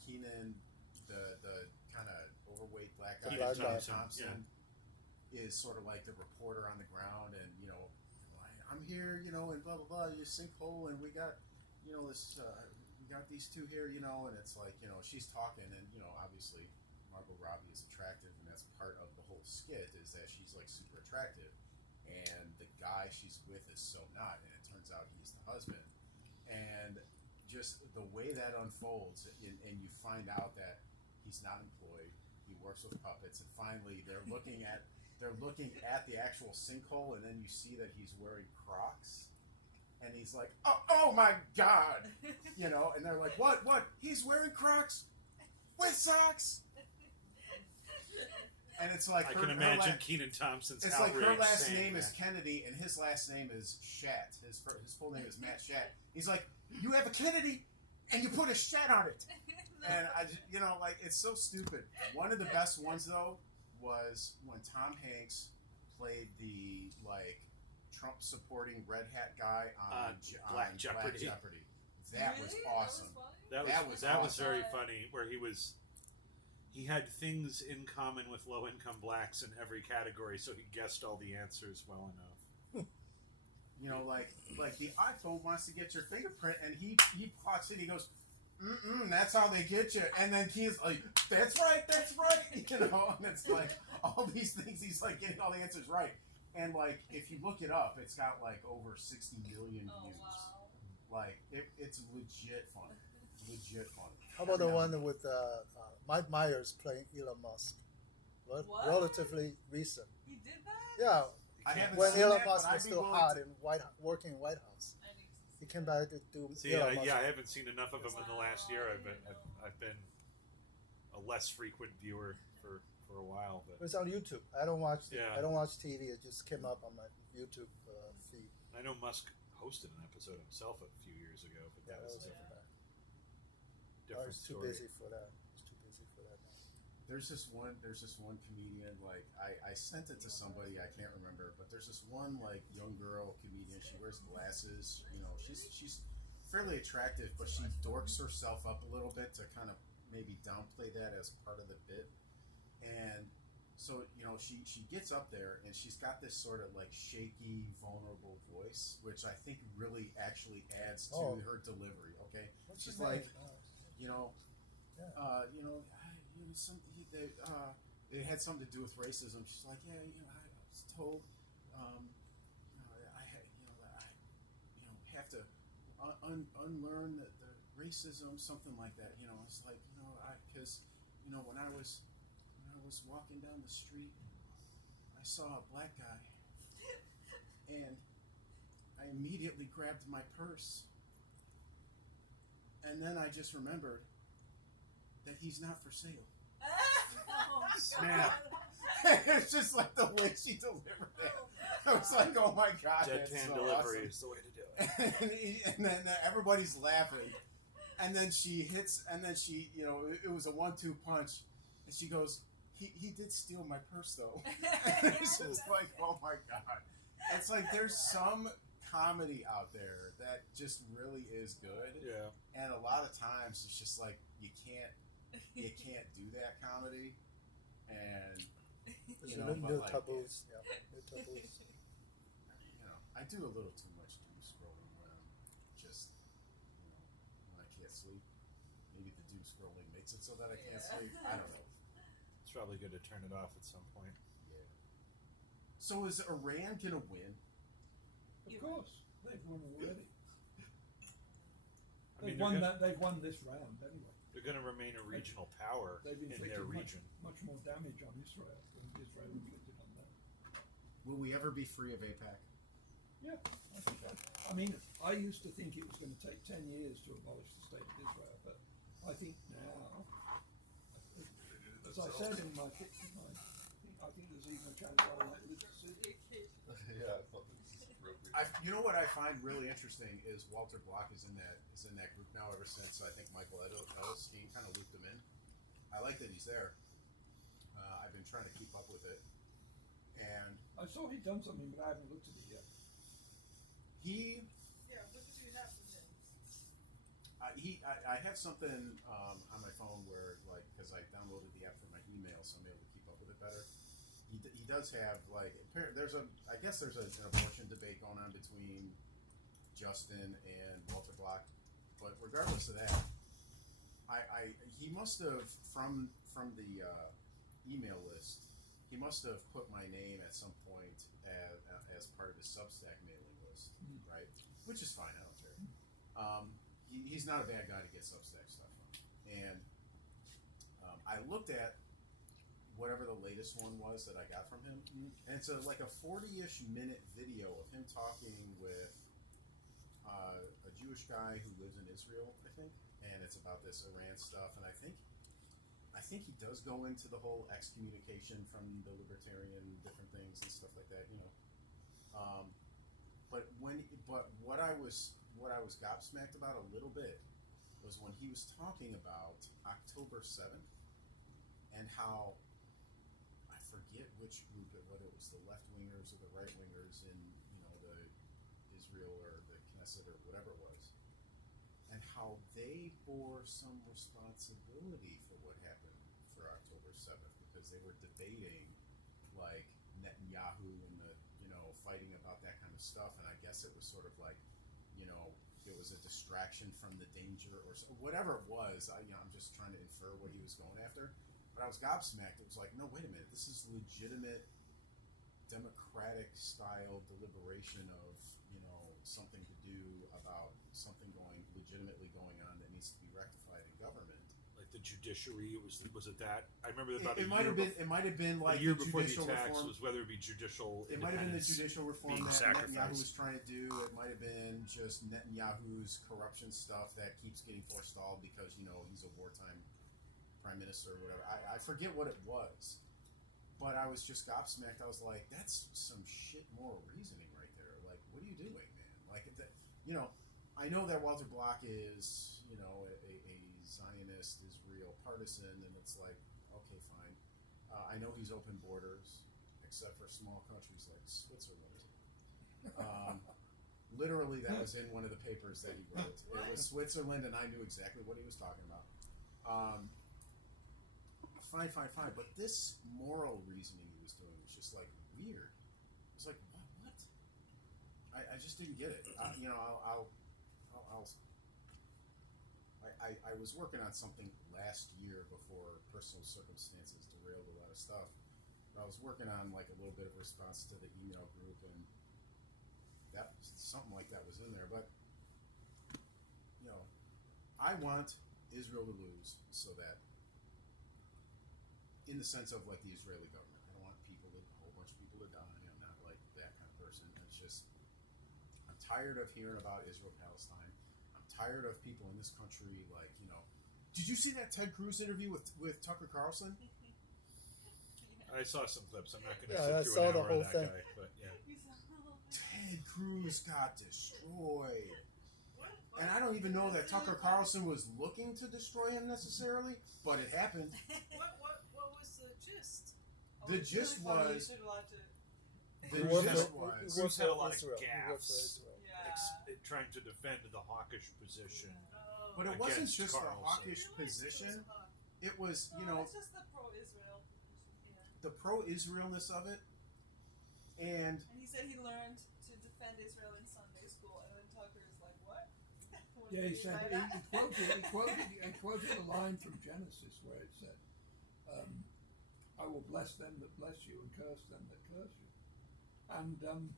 Keenan, the kind of overweight black guy, Black guy. Thompson, is sort of like the reporter on the ground, and I'm here, and blah blah blah, your sinkhole, and we got, this, we got these two here, and it's like, she's talking, and obviously Margot Robbie is attractive, and that's part of the whole skit is that she's like super attractive, and the guy she's with is so not, and it turns out he's the husband, and just the way that unfolds, and you find out that he's not employed, he works with puppets, and finally they're looking at the actual sinkhole, and then you see that he's wearing Crocs, and he's like, oh my God, and they're like, what? He's wearing Crocs with socks, and it's like I can imagine Kenan Thompson's it's outrage. like her last saying name that. is Kennedy, and his last name is Shat. His full name is Matt Shat. He's like, you have a Kennedy, and you put a Shat on it. And I just, like, it's so stupid. One of the best ones though was when Tom Hanks played the like Trump supporting red hat guy on Black Jeopardy. That was awesome. That was awesome. very funny. Where he had things in common with low income blacks in every category, so he guessed all the answers well enough. Like the iPhone wants to get your fingerprint, and he clocks it. He goes, that's how they get you. And then Keith's like, that's right. And it's like all these things. He's like getting all the answers right. And like, if you look it up, it's got like over 60 million views. Wow. Like, it's legit funny. Legit funny. How about the one with Mike Myers playing Elon Musk? What? Relatively recent. He did that? Yeah, I haven't when seen Elon that, Musk but was I'd be still willing hot to- in working in White House. I need to He came back to do See, Elon Musk. I haven't seen enough of him in the last year. I've been a less frequent viewer for a while, but It was on YouTube. I don't watch Yeah. I don't watch TV. It just came up on my YouTube feed. I know Musk hosted an episode himself a few years ago, but Yeah, that was a different. I different was too story. busy for that. Now. There's this one comedian, like I sent it to somebody, I can't remember, but there's this one like young girl comedian. She wears glasses, she's fairly attractive, but she dorks herself up a little bit to kind of maybe downplay that as part of the bit. And so, she gets up there and she's got this sort of like shaky, vulnerable voice, which I think really actually adds to her delivery. Okay, What's she's her name? like, it had something to do with racism. She's like, I was told, I have to unlearn the racism, something like that. It's like, because when I was walking down the street, I saw a black guy, and I immediately grabbed my purse, and then I just remembered that he's not for sale. Man, it's just like the way she delivered it. I was like, oh my God, that's Deadpan so delivery awesome. is the way to do it. and then everybody's laughing, and then she hits, and then she, it was a 1-2 punch, and she goes, he did steal my purse though. It's just like, oh my God. It's like there's some comedy out there that just really is good, Yeah. and a lot of times it's just like you can't do that comedy, and There's but new like, taboos. Yeah, new taboos. I do a little too much doom scrolling when I'm just, when I can't sleep. Maybe the doom scrolling scrolling makes it so that I can't Yeah. sleep. I don't know. It's probably good to turn it off at some point. Yeah. So is Iran gonna win? Of course, they've won already. I mean, They've won that. They've won this round anyway. They're going to remain a regional power They've in inflicted their region. much more damage on Israel than Israel inflicted on them. Will we ever be free of AIPAC? Yeah, I think that. I mean, I used to think it was going to take 10 years to abolish the state of Israel, but I think now, as I said in my thing, I think there's even a chance I'll let it succeed. Yeah, I thought this is appropriate. You know what I find really interesting is Walter Block is in that group now ever since I think Michael Elstein kind of looped him in. I like that he's there. I've been trying to keep up with it, and I saw he'd done something, but I haven't looked at it yet. Yeah, what did you have from him? I have something on my phone where, like, because I downloaded the app for my email, so I'm able to keep up with it better. He does have, like, I guess there's an abortion debate going on between Justin and Walter Block, but regardless of that, he must have from the email list, he must have put my name at some point as part of his Substack mailing list, right? Which is fine, I don't care. He's not a bad guy to get Substack stuff from, and I looked at whatever the latest one was that I got from him, and it's like a 40-ish minute video of him talking with a Jewish guy who lives in Israel, I think, and it's about this Iran stuff, and I think he does go into the whole excommunication from the Libertarian different things and stuff like that, you know. But what I was gobsmacked about a little bit was when he was talking about October 7th and how, I forget which group, whether it was the left wingers or the right wingers in, you know, the Israel or the Knesset or whatever it was, and how they bore some responsibility for what happened for October 7th because they were debating, like, Netanyahu and the, you know, fighting about that kind of stuff, and I guess it was sort of like, you know, it was a distraction from the danger or so, whatever it was. I'm just trying to infer what he was going after. But I was gobsmacked. It was like, no, wait a minute. This is legitimate, democratic style deliberation of, you know, something to do about something legitimately going on that needs to be rectified in government. Like the judiciary, was it that? I remember about It might have been like a year the before the judicial attacks reform. was whether it be judicial. It might have been the judicial reform being that Netanyahu sacrificed. was trying to do. It might have been just Netanyahu's corruption stuff that keeps getting forestalled because, you know, he's a wartime prime minister or whatever. I forget what it was, but I was just gobsmacked. I was like, that's some shit moral reasoning right there. Like, what are you doing, man? Like, you know, I know that Walter Block is, you know, a Zionist Israel partisan, and it's like, okay, fine. I know he's open borders, except for small countries like Switzerland. Literally, that was in one of the papers that he wrote. It was Switzerland, and I knew exactly what he was talking about. Fine. But this moral reasoning he was doing was just like weird. It was like, what? I just didn't get it. You know, I was working on something last year before personal circumstances derailed a lot of stuff. I was working on like a little bit of response to the email group, and that something like that was in there. But you know, I want Israel to lose so that, in the sense of like the Israeli government, I don't want a whole bunch of people to die. I'm not like that kind of person. It's just, I'm tired of hearing about Israel Palestine. I'm tired of people in this country, like, you know. Did you see that Ted Cruz interview with Tucker Carlson? I saw some clips. I'm not going to Yeah, I sit saw through an the hour whole of that thing. guy, but yeah. Ted Cruz got destroyed. And I don't even know that Tucker Carlson was looking to destroy him necessarily, but it happened. What was the gist? The gist was- He The worked gist for- was- he worked had a for lot of Israel. He worked for gaffes. Israel. Trying to defend the hawkish position. Oh. But it wasn't Against just Carlson. the hawkish position. It was, you know, it's just the pro-Israel position. the pro-Israelness of it, and And he said he learned to defend Israel in Sunday school, and then Tucker is like, what? What Yeah, do he you said mean by that? he quoted a line from Genesis where it said, "I will bless them that bless you and curse them that curse you." And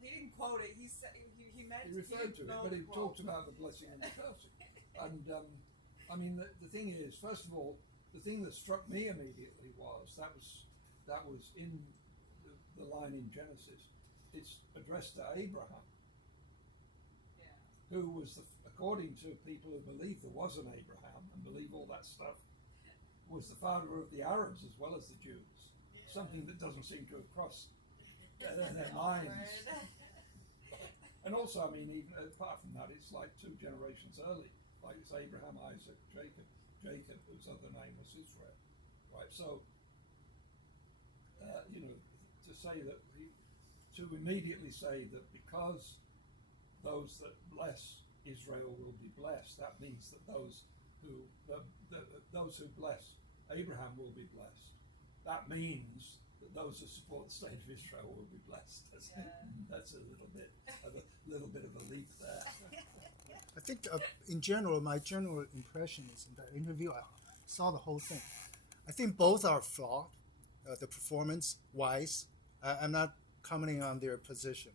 He didn't quote it. He said he meant. he referred to it, but he talked about the blessing and the cursing. And I mean, the thing is, first of all, the thing that struck me immediately was that was in the line in Genesis. It's addressed to Abraham, Yeah. who was, according to people who believe there was an Abraham and believe all that stuff, was the father of the Arabs as well as the Jews. Something that doesn't seem to have crossed their minds. And also, I mean, even apart from that, it's like 2 generations early. Like it's Abraham, Isaac, Jacob, whose other name was Israel, right? So, to say that to immediately say that because those that bless Israel will be blessed, that means that those who bless Abraham will be blessed. That means that those who support the state of Israel will be blessed. That's a little bit of a leap there. I think in general, my general impression is in that interview, I saw the whole thing. I think both are flawed, the performance-wise. I'm not commenting on their position.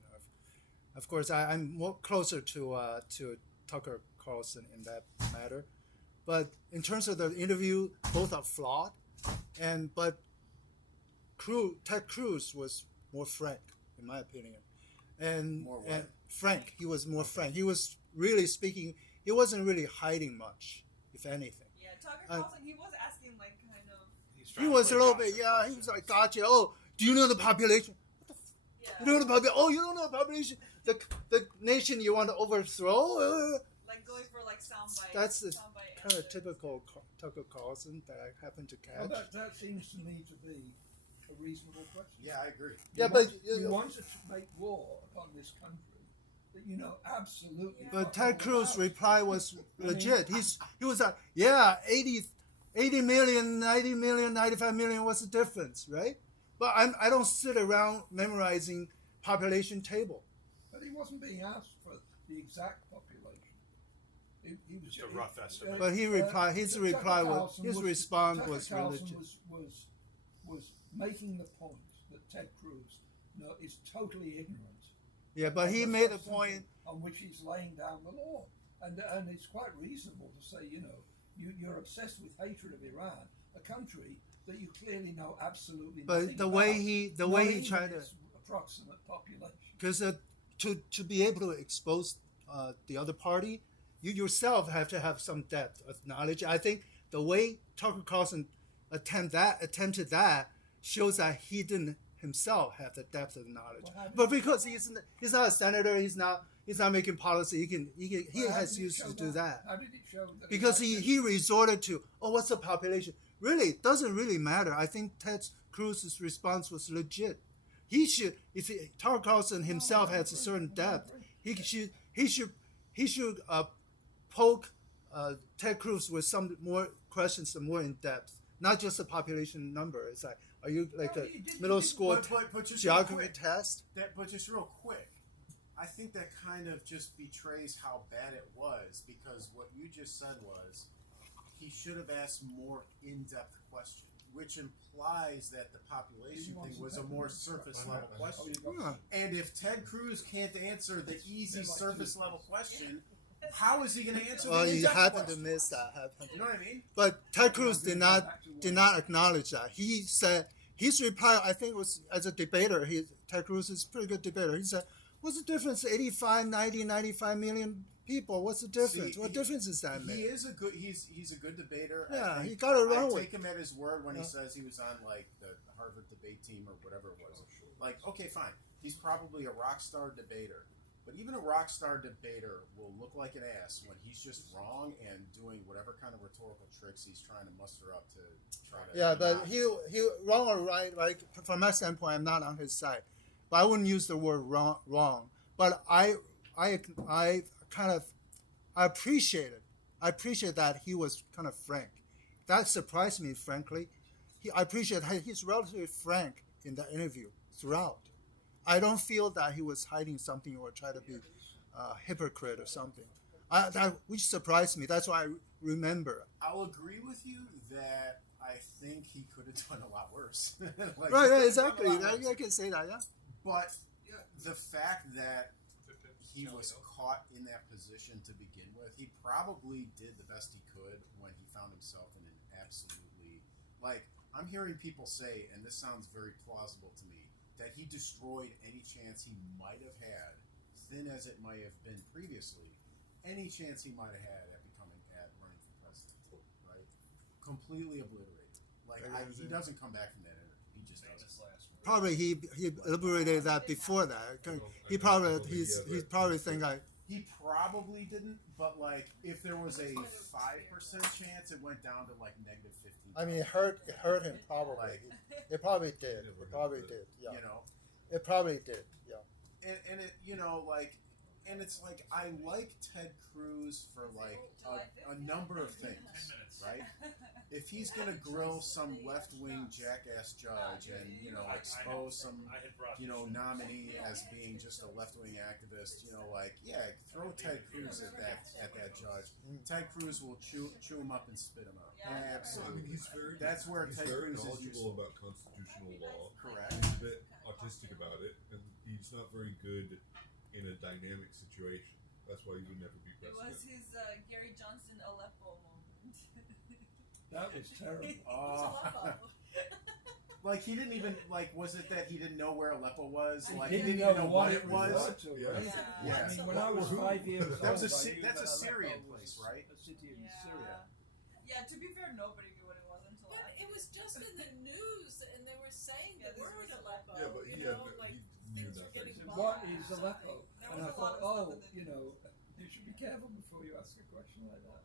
Of course, I'm more closer to Tucker Carlson in that matter. But in terms of the interview, both are flawed. But Ted Cruz was more frank, in my opinion. And frank. He was more frank. He was really speaking. He wasn't really hiding much, if anything. Yeah, Tucker Carlson, he was asking like kind of. He was a little bit, yeah. He was like, "Gotcha. Oh, do you know the population? What the Yeah. You know the population? Oh, you don't know the population? The nation you want to overthrow? Like going for like soundbite. That's the soundbite kind of answers. typical Tucker Carlson that I happen to Well, catch." that seems to me to be a reasonable question. Yeah, I agree. Yeah, You but want, you wanted to make war upon this country that you know absolutely. But fucking Ted Cruz's about. reply was I mean- legit. He was like, yeah, 80 million, 90 million, 95 million. What's the difference, right? But I don't sit around memorizing population table. But he wasn't being asked for the exact population. He was Just a rough estimate. But he replied. His Tucker reply was Carlson his response Tucker was Carlson religious. was making the point that Ted Cruz is totally ignorant. Yeah, but he of made a something point. on which he's laying down the law, and it's quite reasonable to say, you're obsessed with hatred of Iran, a country that you clearly know absolutely But nothing the about, way he not tried even to, its approximate population. because to be able to expose the other party, you yourself have to have some depth of knowledge. I think the way Tucker Carlson attempted that shows that he didn't himself have the depth of knowledge. But because he's not a senator, he's not making policy. He has used to do that. How did it show that? Because he resorted to, what's the population? Really, it doesn't really matter. I think Ted Cruz's response was legit. He should, Tucker Carlson himself has a certain depth, he should poke Ted Cruz with some more questions, some more in depth, not just the population number. It's like, are you like No, a he did- middle he did- school But just real geography quick, test? but just real quick, I think that kind of just betrays how bad it was, because what you just said was he should have asked more in-depth question, which implies that the population thing was a more surface level question. Yeah. And if Ted Cruz can't answer the easy surface level question, how is he going to answer Well, the you in-depth happen to question? miss that. You know what I mean? But Ted Cruz did not acknowledge that. He said his reply, I think, was as a debater. Ted Cruz is a pretty good debater. He said, "What's the difference? 85, 90, 95 million people. What's the difference? What difference does that make?" He is a good. He's a good debater. Yeah, I think he got it wrong I with. take him at his word when he Yeah. says he was on like the Harvard debate team or whatever it was. Like, okay, fine. He's probably a rock star debater, but even a rock star debater will look like an ass when he's just wrong and doing whatever kind of rhetorical tricks he's trying to muster up to try to. Yeah, but not- he wrong or right. Like from my standpoint, I'm not on his side. But I wouldn't use the word wrong. But I kind of appreciate it. I appreciate that he was kind of frank. That surprised me, frankly. I appreciate he's relatively frank in the interview throughout. I don't feel that he was hiding something or trying to be a hypocrite or something. Which surprised me. That's why I remember. I'll agree with you that I think he could have done a lot worse. Like, Right, he could have exactly. done a lot worse. I can say that, yeah. But the fact that he was caught in that position to begin with, he probably did the best he could when he found himself in an absolutely, like, I'm hearing people say, and this sounds very plausible to me, that he destroyed any chance he might have had, thin as it might have been previously, any chance he might have had at running for president, right? Completely obliterated. Like, he doesn't come back from that interview. He just doesn't. Probably he liberated that before that. He probably think like He probably didn't, but like if there was a 5% chance, it went down to like -15. I mean it hurt him probably. It probably did. It probably did. Yeah. You know, It probably did. Yeah. and it like, and it's like I like Ted Cruz for like a number of things, right? If he's gonna grill some left-wing jackass judge and expose some nominee as being just a left-wing activist, like throw Ted Cruz at that judge. Ted Cruz will chew him up and spit him out. Absolutely. I mean, That's where he's Ted very Cruz is knowledgeable useful. about constitutional law. Correct. He's a bit autistic about it, and he's not very good in a dynamic situation. That's why he would never be It president. was his Gary Johnson Aleppo moment. That was terrible. Like he didn't even was it that he didn't know where Aleppo was? Like He he didn't even know what it was. to, Yeah. right? Yeah. I mean, when I was 5 years old, That was I knew that's a that Syrian Aleppo place, was right? A city in Syria. Yeah, to be fair, nobody knew what it was until But after. it was just in the news, and they were saying Yeah, the this word was Aleppo. Yeah, but he you had know, like he knew things were nothing. getting So bombed. what is Aleppo? There And was I a thought, lot of stuff oh, in the you know, you should be careful before you ask a question like that.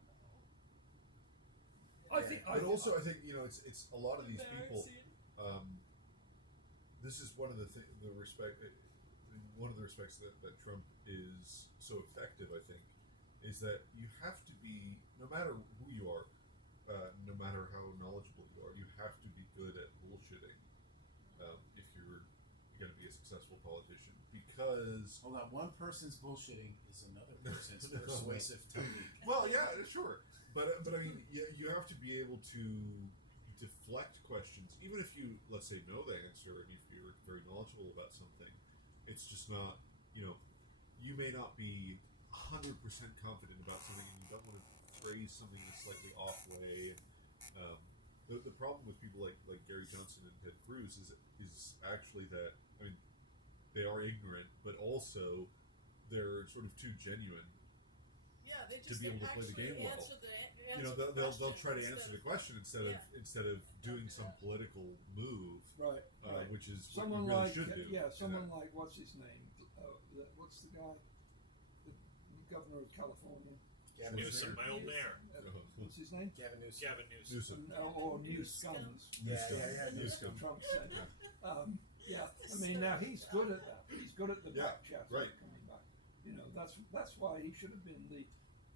I think. But also, I think it's a lot of these people. This is one of the one of the respects that Trump is so effective. I think is that you have to be, no matter who you are, no matter how knowledgeable you are, you have to be good at bullshitting if you're going to be a successful politician. Because Hold on, one person's bullshitting is another person's persuasive technique. well, yeah, sure, but I mean, you have to be able to deflect questions, even if you, let's say, know the answer and if you're very knowledgeable about something. It's just not, you may not be 100% confident about something, and you don't want to phrase something in a slightly off way. The problem with people like Gary Johnson and Ted Cruz is actually that, I mean, they are ignorant, but also they're sort of too genuine. Yeah, they To just be able to play the game well. They'll try to answer the question instead of doing some political move, Right. Right. which is Someone what you really like should do. someone like what's his name? What's the guy? The governor of California. Gavin Newsom, my old mayor. What's his name? Gavin Newsom. Gavin Newsom. Or Newscoms. Yeah. Newscoms. Trump said. Yeah, I mean now he's good at that. He's good at the back chat right. coming back. That's why he should have been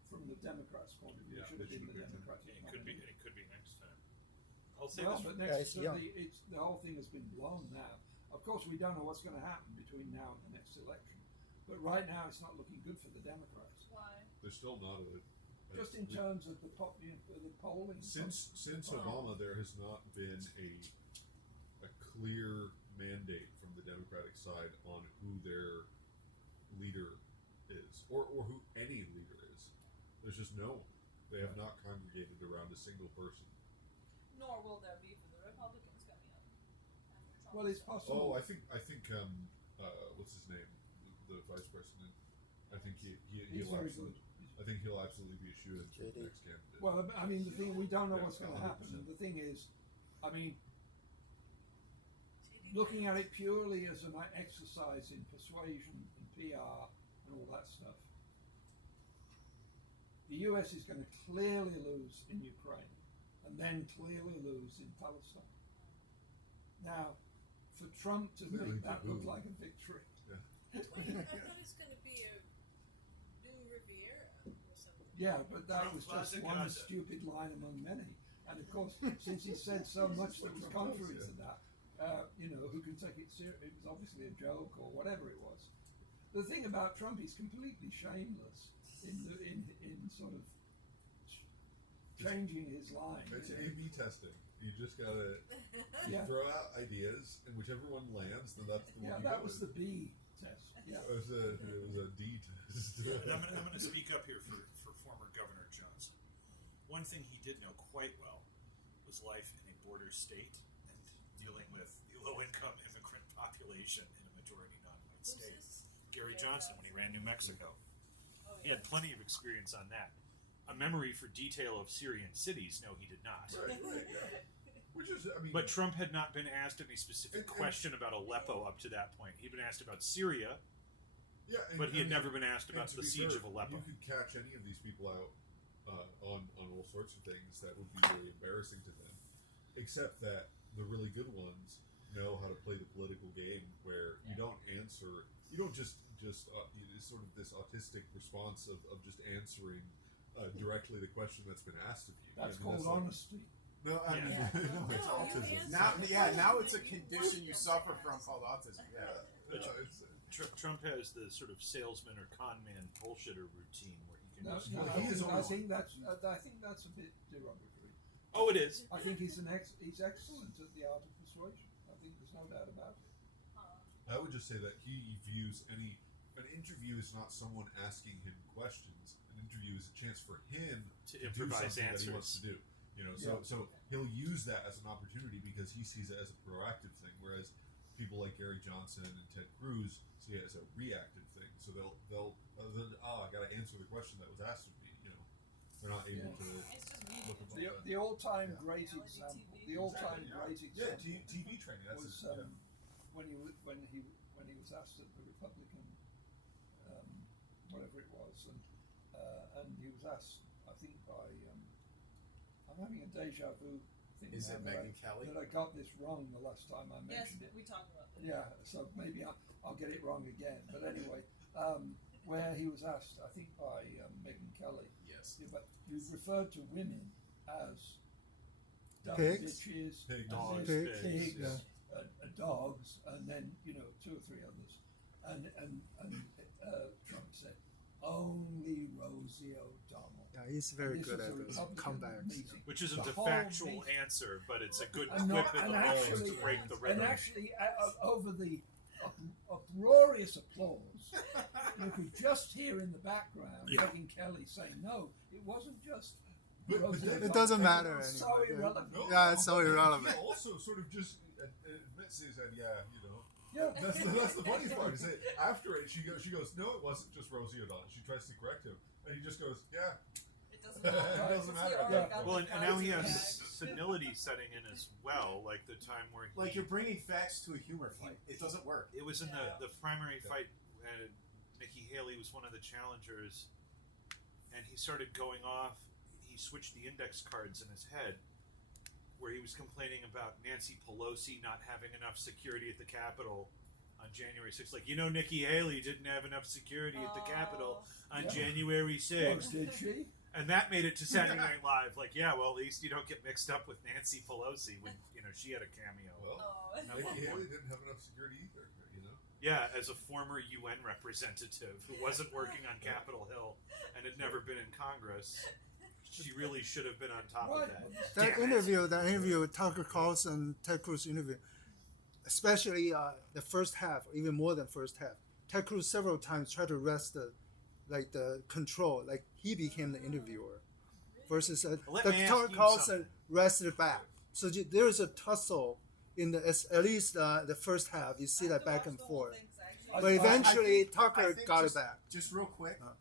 from the Democrats' point of view. Yeah, should have they been should the have picked him. Democratic. It could be next time. I'll say Well, this. but it's young. the whole thing has been blown now. Of course, we don't know what's going to happen between now and the next election. But right now, it's not looking good for the Democrats. Why? There's still not Just in terms of the polling. since Obama, there has not been a clear mandate from the Democratic side on who their leader is, or who any leader is. There's just no one. They have not congregated around a single person. Nor will there be for the Republicans coming up after Trump. Well, it's possible. Oh, I think what's his name, the vice president. I think He's he'll very absolutely. good. I think he'll absolutely be a shoe-in for the JD. next candidate. Well, I mean, the thing we don't know Yeah, what's going to happen. 100%. And the thing is, I mean, looking at it purely as an exercise in persuasion and PR and all that stuff, the US is going to clearly lose in Ukraine and then clearly lose in Palestine. Now, for Trump to Clearly make that to look who? like a victory, I thought it's going to be a new Riviera or something. yeah, but that Trump was just classic one concept. stupid line among many. And of course, since he said so much that was contrary to that, who can take it serious? It was obviously a joke or whatever it was. The thing about Trump, he's completely shameless. in sort of changing his line. It's A/B testing. You just gotta Yeah. throw out ideas, and whichever one lands, then that's the one. Yeah, you that go was with. the B test. Yeah. It was a D test. And I'm going to speak up here for former Governor Johnson. One thing he did know quite well was life in a border state and dealing with the low-income immigrant population in a majority non-white Who's state. this? Gary Gary Johnson, when he ran New Mexico. Oh, He had plenty of experience on that. A memory for detail of Syrian cities, no, he did not. Right, yeah. Which is, I mean, But Trump had not been asked any specific And- question about Aleppo up to that point. He'd been asked about Syria, yeah, and, but he had I mean, never been asked and about to the be siege fair, of Aleppo. You could catch any of these people out on all sorts of things that would be really embarrassing to them, except that the really good ones know how to play the political game where you don't answer, you don't just it's sort of this autistic response of just answering directly the question that's been asked of you. That's I mean, called like- honesty. No, I mean, Yeah. no, it's No, you autism. answer. Now it's a condition you suffer from called autism. Yeah. It's, Trump has the sort of salesman or con man bullshitter routine where he can No, just no, Well, I, he is think, I on- think that's a bit derogatory. Oh, it is. I think he's he's excellent at the art of persuasion. I think there's no doubt about it. I would just say that he views an interview is not someone asking him questions. An interview is a chance for him To do improvise something that he wants answers. to do. You know, so he'll use that as an opportunity because he sees it as a proactive thing, whereas people like Gary Johnson and Ted Cruz see it as a reactive thing. So they'll I got to answer the question that was asked of me. You know, they're not able to It's just me. look above The that. all-time Yeah. great Reality example. TV. The all-time Exactly, yeah. great Yeah, example TV training. That's was when he was asked at the Republican whatever it was, and he was asked, I think by I'm having a deja vu thing. Is now it that Megyn Kelly? that I got this wrong the last time I Yes, mentioned it. we talked about that. Yeah, so maybe I'll get it wrong again. But anyway, where he was asked, I think by Megyn Kelly, Yes. yeah, but you referred to women as dumb Pigs? bitches, Pigs. Dogs, pigs, pigs, yeah. dogs, and then 2 or 3 others, and Trump said only Rosie O'Donnell. Yeah, he's very This good was a at his Republican comebacks. meeting. Which isn't The a whole factual meeting. answer, but it's a good And quip not- in and the balls actually- to break the rhythm. And actually, over the uproarious applause, you could just hear in the background Yeah. Megyn Kelly saying, "No, it wasn't just." But Rosie then- O'Donnell. It doesn't matter It's so anymore, yeah. irrelevant. No, Yeah, it's so but irrelevant. He also sort of just admits he said, yeah, you know. Yeah. That's the funny part. Is that after it, she goes, no, it wasn't just Rosie O'Donnell. She tries to correct him, and he just goes, yeah. It doesn't matter. It doesn't matter. Yeah. Well, and now he has senility setting in as well, like the time where Like you're bringing facts to a humor fight. It doesn't work. it was in Yeah. the primary fight. Nikki Haley was one of the challengers, and he started going off. He switched the index cards in his head, where he was complaining about Nancy Pelosi not having enough security at the Capitol on January 6th. Like, Nikki Haley didn't have enough security at the Capitol on Yeah. January Oh, 6th. did she? And that made it to Saturday Night Live. Like, yeah, well, at least you don't get mixed up with Nancy Pelosi when, she had a cameo. Well, Oh. Nikki Haley didn't have enough security either, you know. Yeah, as a former UN representative who wasn't working on Capitol Hill and had never been in Congress, she really should have been on top Right. of that. That Damn it. interview, Tucker Carlson, Ted Cruz interview, especially the first half, even more than first half. Ted Cruz several times tried to wrest the control, like he became the interviewer, versus Let the me ask Tucker you Carlson something. wrested back. So there is a tussle in at least the first half. You see that back and forth. I- But eventually, Tucker I think got just- it back. Just real quick, Uh.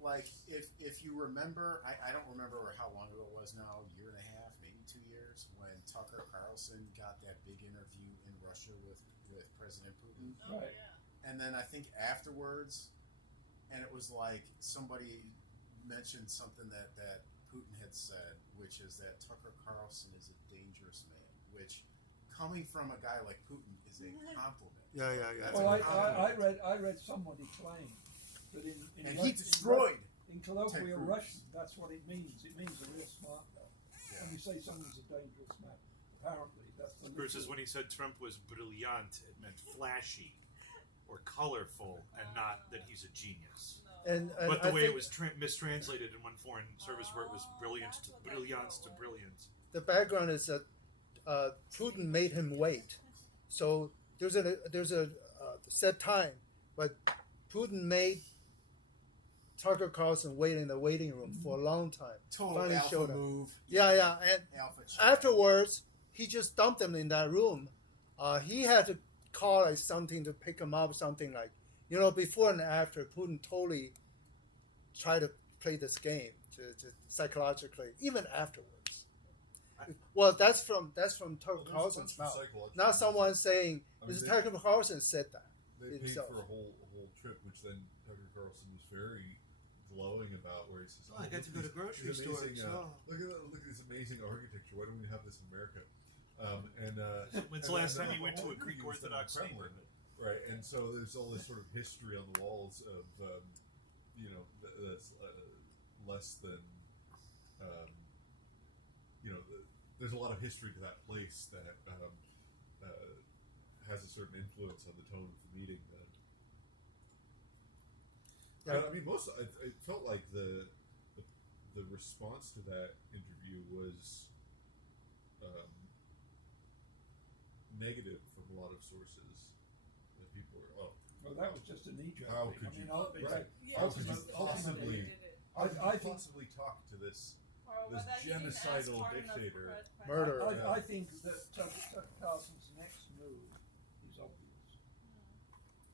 like if you remember, I don't remember how long ago it was now, a year and a half, maybe 2 years, when Tucker Carlson got that big interview in Russia with President Putin. Right. And then I think afterwards, and it was like somebody mentioned something that Putin had said, which is that Tucker Carlson is a dangerous man, which coming from a guy like Putin is a compliment. Yeah. That's Well, a I read somebody claim that in And Rus- he destroyed. in colloquial Ted Cruz. Russian, that's what it means. It means a real smart guy. Yeah. When you say someone's a dangerous man, apparently that's the Versus literal- when he said Trump was brilliant, it meant flashy or colorful and not that he's a genius. No. and But the I way think it was mistranslated in one foreign service where it was brilliance that's to what that brilliance to quote was. brilliance. the background is that Putin made him wait. So there's a set time, but Putin made Tucker Carlson wait in the waiting room for a long time. Total Finally alpha showed up. move. Yeah, and Alpha. afterwards he just dumped him in that room. He had to call like something to pick him up, something like, before and after. Putin totally tried to play this game to psychologically, even afterwards. Well, that's from Tucker Carlson's mouth. Not someone saying this is Tucker Carlson said that. They paid himself. for a whole trip, which then Tucker Carlson was very glowing about, where he says, Oh, I got to go to grocery these stores. amazing, Oh. Look at this amazing architecture. Why don't we have this in America? When's the and last then time you the went to whole a Greek interview was done in Orthodox Kremlin. neighborhood? Right, and so there's all this sort of history on the walls of, that's less than, there's a lot of history to that place that has a certain influence on the tone of the meeting. Yeah. I mean, it felt like the response to that interview was negative from a lot of sources. That people were, Well, that was just a knee-jerk how thing. could you? Right. Yeah, How could you just possibly? did it. How could I you think- possibly talk to this Or This whether he didn't ask genocidal hard enough dictator. Murder. I think that Tucker Carlson's next move is obvious.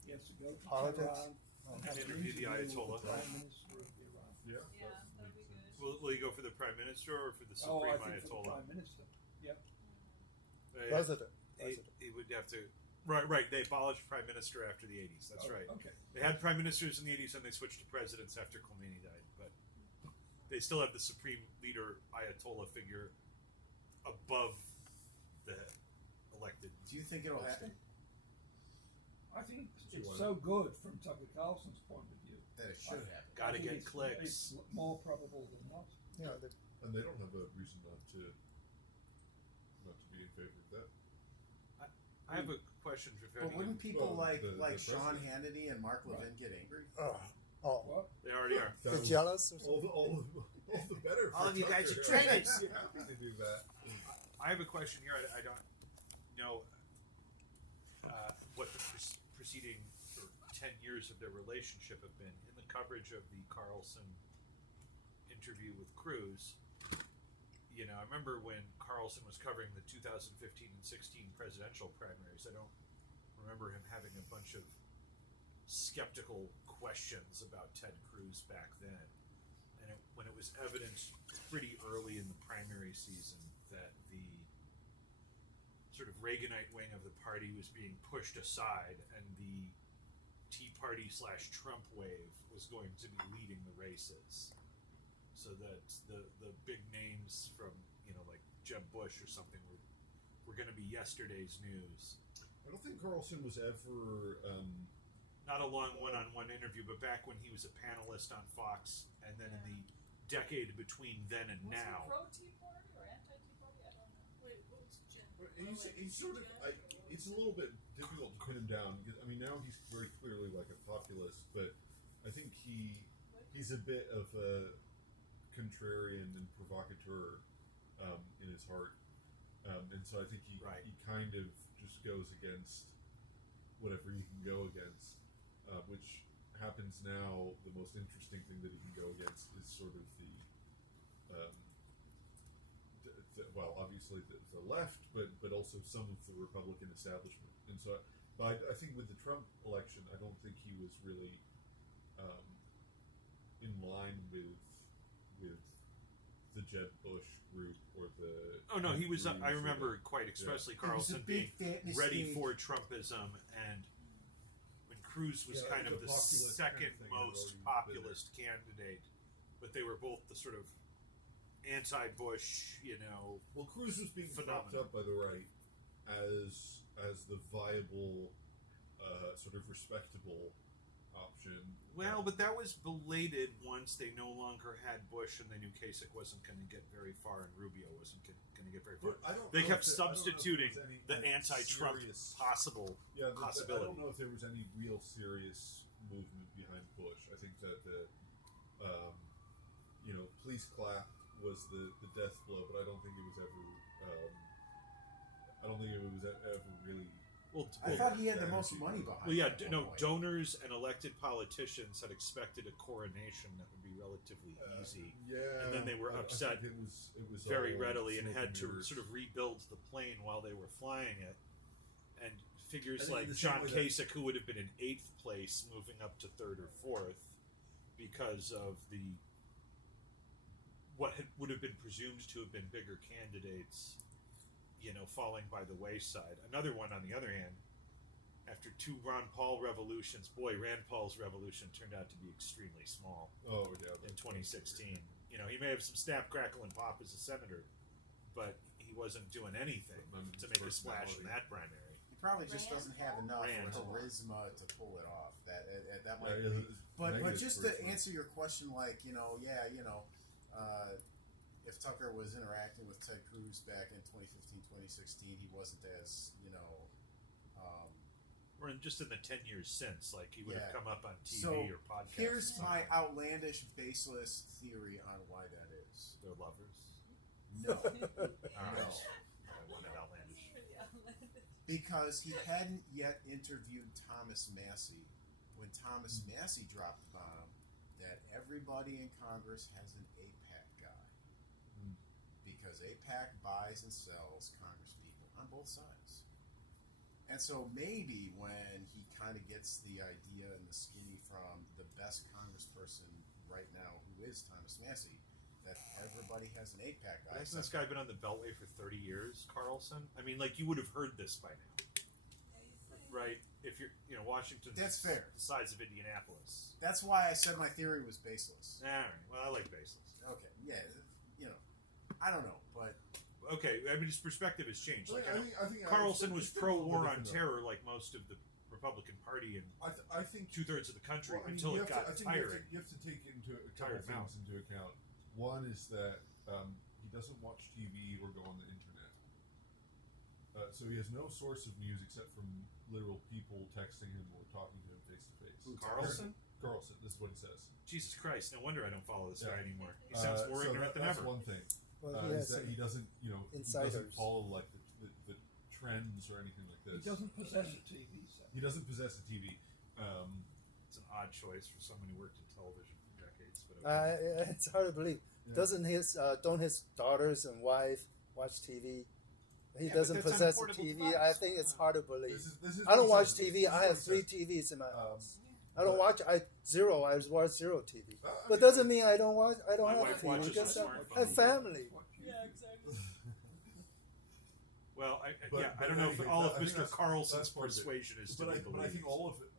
He has to go to Politics. Tehran and have an Interview the interview with Ayatollah. the Prime Minister of Iran. Yeah, Yeah, that that'd be makes good. sense. Will you go for the prime minister or for the Oh, supreme I think for the Ayatollah? Prime Minister. Yep. President. He would have to. Right. They abolished prime minister after the 80s. That's Oh, right. Okay. They had prime ministers in the 80s and they switched to presidents after Khomeini died. But they still have the supreme leader Ayatollah figure above the elected. Do you think it'll happen? I think Do you it's want so good from Tucker Carlson's point of view. That it should happen. Gotta I think get it's clicks. more probable than not. And they don't have a reason not to be in favor of that. I have a question for But wouldn't people Well, like the Sean president. Hannity and Mark Right. Levin get angry? Oh, What? They already are. they're jealous or something? All the better. All for of you guys Tucker. are traitors. I'd be happy to do that. I have a question here. I don't know what the preceding 10 years of their relationship have been. In the coverage of the Carlson interview with Cruz, I remember when Carlson was covering the 2015 and 16 presidential primaries, I don't remember him having a bunch of skeptical questions about Ted Cruz back then. And when it was evident pretty early in the primary season that the sort of Reaganite wing of the party was being pushed aside and the Tea Party / Trump wave was going to be leading the races. So that the big names from, like Jeb Bush or something were going to be yesterday's news. I don't think Carlson was ever. Not a long one-on-one interview, but back when he was a panelist on Fox, and then in the decade between then and Was now. he pro-Tea Party or anti-Tea Party? I don't know. Wait, what was Jen? He's sort of. It's a little bit difficult to pin him down. Because, now he's very clearly like a populist, but I think he's a bit of a contrarian and provocateur in his heart, and so I think he kind of just goes against whatever he can go against, which happens now. The most interesting thing that he can go against is sort of well, obviously the left, but also some of the Republican establishment. And so, but I think with the Trump election, I don't think he was really in line with the Jeb Bush group or the. Oh no, he was. Cruz I or remember quite expressly It was a Carlson being big fat ready mistake. for Trumpism, and when Cruz was Yeah, kind of the the populist kind of second thing had most already been populist candidate, but they were both the sort of anti-Bush, Well, Cruz was being propped Phenomenon. up by the right as the viable, sort of respectable option. Well, but that was belated once they no longer had Bush, and they knew Kasich wasn't going to get very far, and Rubio wasn't going to get very far. But I don't They know kept if there- I don't know if there substituting was any, the like, anti-Trump serious- possible I possibility. don't know if there was any real serious movement behind Bush. I think that the police clap was the death blow, but I don't think it was ever. I don't think it was ever really. Well, I thought he had the most money behind. well, yeah, it at no, one point. donors and elected politicians had expected a coronation that would be relatively easy. Yeah, And then they were I upset think it was very all readily and smoke had to mirrors. sort of rebuild the plane while they were flying it. And figures I think like in the same John way that- Kasich, who would have been in 8th place, moving up to 3rd or 4th because of would have been presumed to have been bigger candidates, falling by the wayside. Another one, on the other hand, after 2 Ron Paul revolutions, Rand Paul's revolution turned out to be extremely small Oh yeah, in 2016. He may have some snap, crackle, and pop as a senator, but he wasn't doing anything to make a splash in that primary. He probably just Rand doesn't have enough Rand. charisma to pull it off. That might Yeah, be. his But negative just to charisma. answer your question, like if Tucker was interacting with Ted Cruz back in 2015, 2016, he wasn't as Or just in the 10 years since, like he would have Yeah. come up on TV So, or podcast. Here's my outlandish, baseless theory on why that is. They're lovers. No, All right. no, I wanted outlandish. because he hadn't yet interviewed Thomas Massey when Thomas Massey dropped the bomb that everybody in Congress has an AIPAC guy. Because AIPAC buys and sells Congress people on both sides. And so maybe when he kind of gets the idea and the skinny from the best congressperson right now, who is Thomas Massey, that everybody has an AIPAC guy. Hasn't this guy been on the Beltway for 30 years, Carlson? I mean, like, you would have heard this by now, right? If you're, Washington's That's fair. the size of Indianapolis. That's why I said my theory was baseless. All right. Well, I like baseless. Okay, yeah, I don't know, but Okay, I mean, his perspective has changed. Like, I think Carlson was pro-war on different, though. terror, like most of the Republican Party and I think 2/3 of the country, well, I mean, until you it have got to, I think tiring. you have to take into a Tired couple him things into account. One is that he doesn't watch TV or go on the internet, so he has no source of news except from literal people texting him or talking to him face to face. Carlson? Carlson, this is what he says. Jesus Christ! No wonder I don't follow this guy Yeah. anymore. He sounds more so ignorant than that's ever. one thing. Well, he Is has that he doesn't, he doesn't insiders. follow like the trends or anything like He this. doesn't possess a TV set. He doesn't possess a TV. It's an odd choice for someone who worked in television for decades. But okay. It's hard to believe. Yeah. Don't his daughters and wife watch TV? He Yeah, doesn't but that's possess a on a portable TV. I device. think it's hard to believe. This is I don't what he watch says. TV. This is I what have he 3 says. TVs in my house. I but- don't watch. I watch 0 TV. I But mean, doesn't mean I don't watch. I don't My have wife TV. watches Just a I smartphone. have family. Yeah, exactly. Well, I But don't know if anyway, all I of think Mr. that's Carlson's part of it. persuasion is to But be I believed. think all of it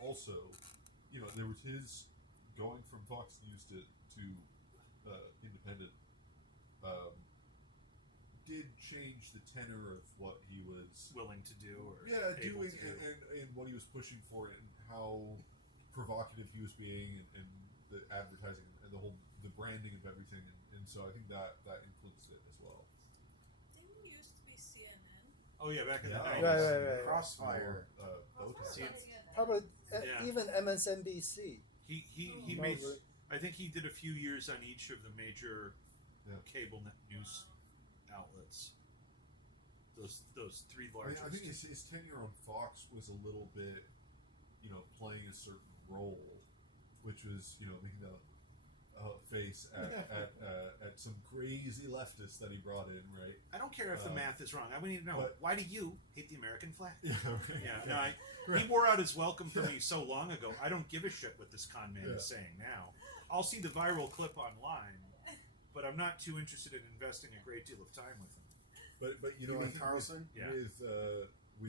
also, there was his going from Fox News to Independent did change the tenor of what he was willing to do or able doing to do. and what he was pushing for and how provocative he was being and the advertising and the branding of everything and so I think that influenced it as well. Didn't it used to be CNN? Oh yeah, back in the Yeah. 90s. Right. Crossfire. Probably Yeah. even MSNBC. He made. I think he did a few years on each of the major cable news outlets. Those 3 largest. I think his tenure on Fox was a little bit, playing a certain role, which was, making a face at some crazy leftists that he brought in, right? I don't care if the math is wrong. I need to know, but- why do you hate the American flag? Yeah, right. Yeah, no, he wore out his welcome for me so long ago. I don't give a shit what this con man is saying now. I'll see the viral clip online, but I'm not too interested in investing a great deal of time with him. But You I mean think Carlson? Yeah. with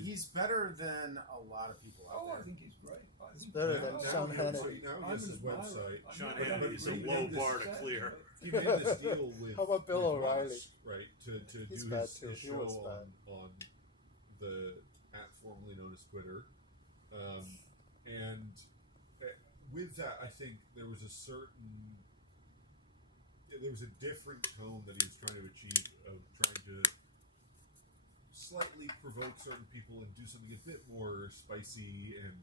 He's better than a lot of people out Oh, I there. think he's great. I think better he's than great. Sean now Hannity. Now he I'm has an his admirer. website. I Sean never Hannity did is a read low this bar to set, clear. but- He made this deal with How about Bill with O'Reilly? Musk, right? To He's do bad his too. He show was bad. on the app formerly known as Twitter, and with that, I think there was a different tone that he was trying to achieve of trying to slightly provoke certain people and do something a bit more spicy and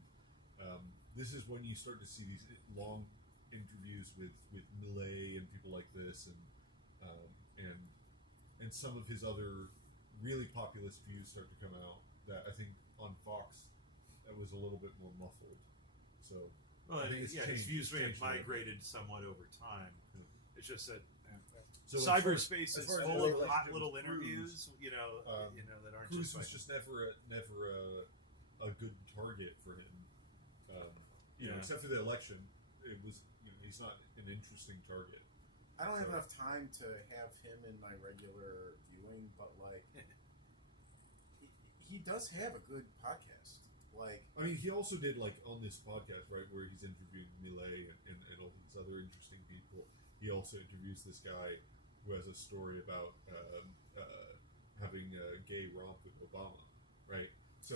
This is when you start to see these long interviews with Millet and people like this, and some of his other really populist views start to come out. That I think on Fox, that was a little bit more muffled. So Well, I think it's his changed. views may have It's changed a little bit. migrated somewhat over time. Yeah. It's just that So as far as- cyberspace as is far as full the of hot relationship little with interviews, Cruz, that aren't Cruz just was like, just never a good target for him. Yeah. Except for the election, it was he's not an interesting target. I don't have So- enough time to have him in my regular viewing, but like, he does have a good podcast. Like, I mean, he also did like on this podcast, right, where he's interviewing Millet and all these other interesting people. He also interviews this guy who has a story about having a gay romp with Obama, right? So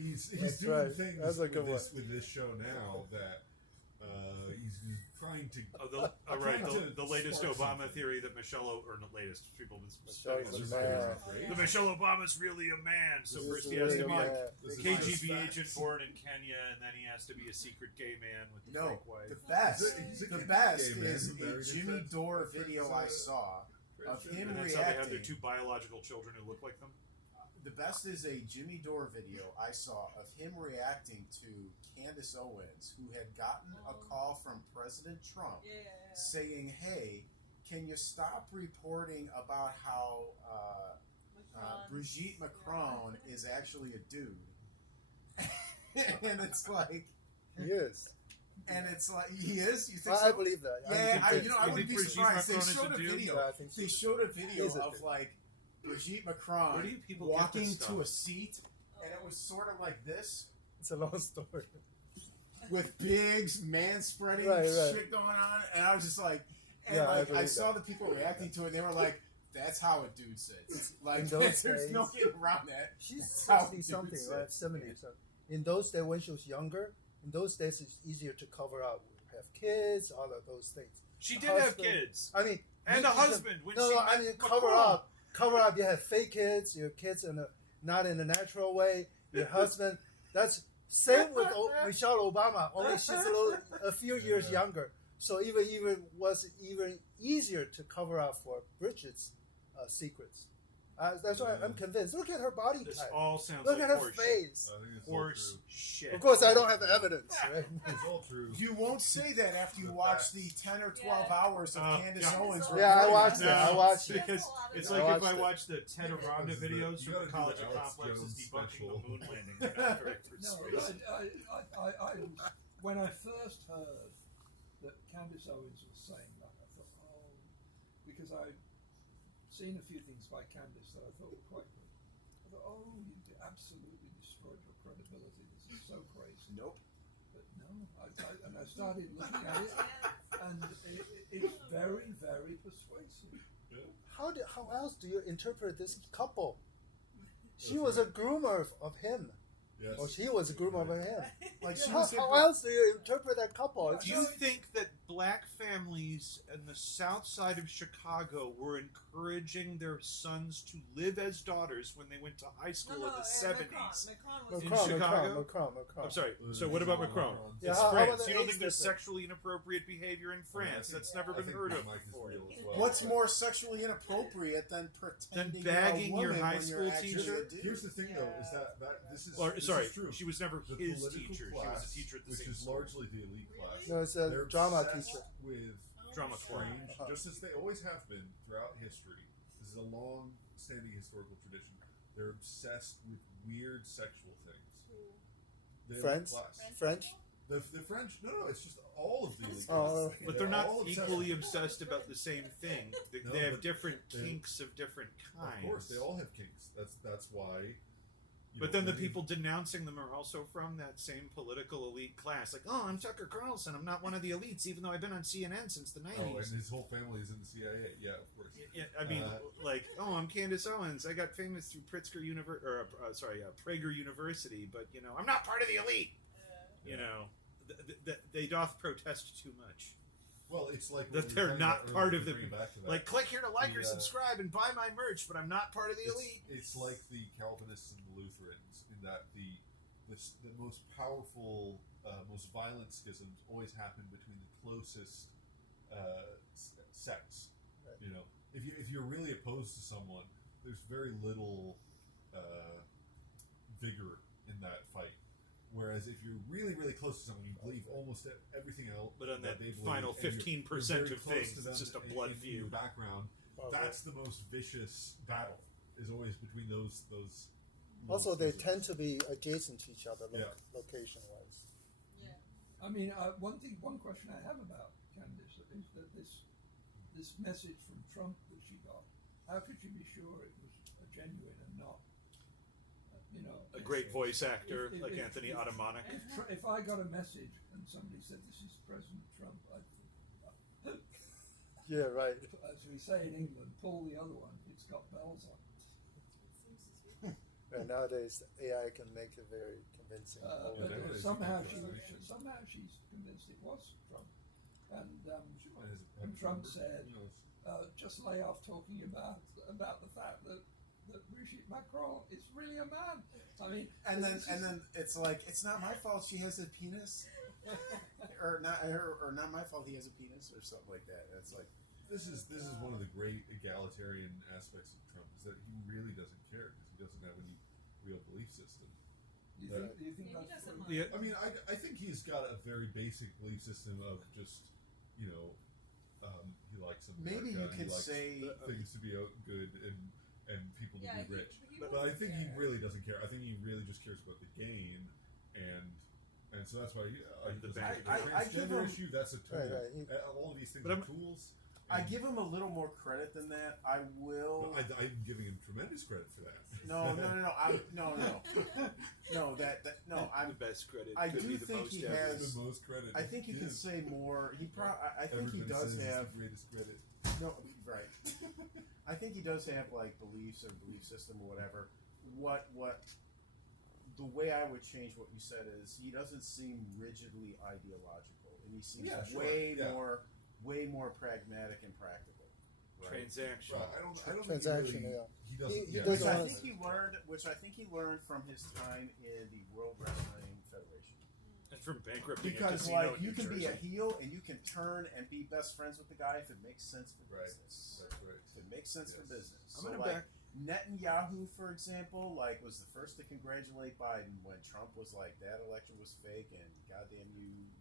he's That's doing right. things That's a good with this show now that he's trying to. the latest spark Obama something. theory that or not latest, people have been Michelle's studying a this. man. The Michelle Obama's really a man, so This first is he has to really be a bad. This is KGB just agent facts. born in Kenya, and then he has to be a secret gay man with the no, fake wife. the best, He's a the gay best man is who a married Jimmy his Dore friend's, video I saw of him And that's how they have reacting. their two biological children who look like them. The best is a Jimmy Dore video I saw of him reacting to Candace Owens, who had gotten a call from President Trump saying, "Hey, can you stop reporting about how Brigitte Macron is actually a dude?" And it's like, He is. he is. You think I so? believe that. Yeah, I think You wouldn't think be Brigitte surprised. They Macron is showed a a dude? video. Yeah, I think so. They showed a video He's a of dude. like Brigitte Where Macron do you people get walking this to stuff? a seat, and it was sort of like this, It's a long story. with big man-spreading Right. shit going on, and I was just like, and Yeah, I like I believe saw that. the people reacting to it, and they were like, "That's how a dude sits." Like, In those there's no days- getting around that. She's How 60 something, dudes right? sit. 70 something. In those days, when she was younger, in those days, it's easier to cover up. Have kids, all of those things. She did have Husband. kids I mean, and you- a husband. When No, she no, I met mean, cover Macron. up. Cover up. You have fake kids. Your kids not in a natural way. Your husband. That's same with Michelle Obama. Only she's a few years younger. So even was even easier to cover up for Bridget's secrets. That's why I'm convinced. Look at her body This type. all sounds Look like at her horse face. I think it's Horse all shit. Of course, I don't have the evidence. Right? true. It's all true. You won't say that after you The watch facts. the 10 or 12 Yeah. hours of Candace Yeah. Owens. Yeah, I recording watched that. it. I watched it. Because it's I like if watched I it. watch the Ted Aranda Because the- videos you from gotta the do college the of Alex complexes Jones debunking special. the moon landing. They're not very No, persuasive. when I first heard that Candace Owens was saying that, I thought, because I'd seen a few things by Candace that I thought were quite good. I thought, you absolutely destroyed your credibility. This is so crazy. Nope. But no, I started looking at it, and it's very, very persuasive. How else do you interpret this couple? She was a groomer of him. Yes. Or she was a groomer of him. Like she How, was how else do you interpret that couple? It's Do you think that black families in the south side of Chicago were encouraging their sons to live as daughters when they went to high school in the 70s? Macron was in Macron, Chicago? Macron. I'm sorry. So what about Macron? Yeah, It's how about France. the You don't age think there's difference? sexually inappropriate behavior in France? That's never been heard of Mike is before. real as well. What's more sexually inappropriate than pretending you're a bagging your woman high when school you're actually teacher? a dude? Here's the thing, though, is that this is Or, this sorry, is true. she was never The his political teacher. She was class, a teacher at the which same is school. largely the elite class. No, it's They're a drama obsessed teacher. with Drama strange, Uh-huh. just as they always have been throughout history. This is a long-standing historical tradition. They're obsessed with weird sexual things. The elite French? class. French? The French? No, it's just all of the elite Oh, class. But they're not all obsessed. equally obsessed about the same thing. They, No, they have but different they- kinks of different kinds. Of course, they all have kinks. That's why. But then the people denouncing them are also from that same political elite class. Like, oh, I'm Tucker Carlson. I'm not one of the elites, even though I've been on CNN since the 90s. Oh, and his whole family is in the CIA. Yeah, of course. Yeah, I mean, like, oh, I'm Candace Owens. I got famous through Prager University, but I'm not part of the elite. They doth protest too much. Well, it's like That what we they're were talking not about part earlier, of the bringing it back to that. like. Click here to like or The, subscribe and buy my merch, but I'm not part of the elite. It's like the Calvinists and the Lutherans in that the the most powerful, most violent schisms always happen between the closest sects. Right. You know, if you're really opposed to someone, there's very little vigor in that fight. Whereas if you're really, really close to someone, you believe almost everything else. But on that they believe, final and you're 15% very of close things, to it's them just a in- blood in your feud. background. That's the most vicious battle. Is always between those. Also, they schisms. tend to be adjacent to each other, Yeah. location-wise. Yeah. I mean, one question I have about Candice is that this message from Trump that she got, how could you be sure it was genuine and not, you know, A great voice actor if- like if- Anthony if- Ottomanic. if I got a message and somebody said this is President Trump, I'd think, Yeah, right. as we say in England, pull the other one. It's got bells on it. And nowadays, AI can make it very convincing. But nowadays somehow you can she's convinced it was Trump, and She might have- and Trump said, Who knows? just lay off talking about the fact that Brigitte Macron is really a man. I mean, And then it's like, it's not my fault she has a penis, or not my fault he has a penis, or something like that. It's like, This is one of the great egalitarian aspects of Trump is that he really doesn't care because he doesn't have any real belief system. do you think Maybe that's doesn't true? mind. Yeah. I mean, I think he's got a very basic belief system of just, you know, he likes America. maybe you and can he likes say, things to be good and people to Yeah, be rich. he But I wouldn't think he care. really doesn't care. I think he really just cares about the gain, and so that's why he The doesn't bank care. The I give transgender him- issue, that's a tool. Right, right. All of these things But are I'm- tools. I and- give him a little more credit than that. I will. I'm giving him tremendous credit for that. No. No, the I'm. best credit. I could do be the think most he ever. has- the most credit. I think you can His. say more. I think he Everybody does says it's have. the greatest credit. No, right. I think he does have like beliefs or belief system or whatever. What the way I would change what you said is he doesn't seem rigidly ideological, and he seems Yeah, sure, way yeah. more pragmatic and practical. Right? Transactional. Right, I don't think Transaction, he really, yeah. he doesn't. He yeah, doesn't Which I wanna- think he learned from his time in the World Wrestling Federation. And from bankrupting a Because casino like in you New can be a Jersey. heel and you can turn and be best friends with the guy if it makes sense for Right. business. That's right. If it makes sense for Yes. business. I'm So gonna like back. Netanyahu, for example, like was the first to congratulate Biden when Trump was like that election was fake and goddamn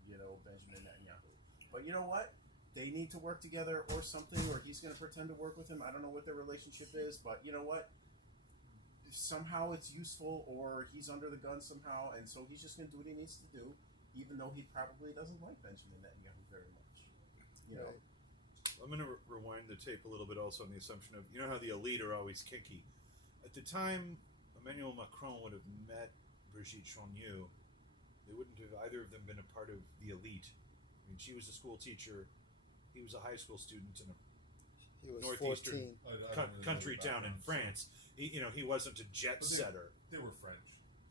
you know Benjamin Netanyahu. But you know what? They need to work together or something, or he's going to pretend to work with him. I don't know what their relationship is, but you know what? Somehow it's useful, or he's under the gun somehow, and so he's just going to do what he needs to do, even though he probably doesn't like Benjamin Netanyahu very much. You know. Right. I'm going to rewind the tape a little bit also on the assumption of, you know how the elite are always kinky. At the time Emmanuel Macron would have met Brigitte Chonnieu, they wouldn't have either of them been a part of the elite. I mean, she was a school teacher, he was a high school student in a He was Northeastern 14. I don't really know country the town in background, France. He wasn't a jet But they- setter. So they were French.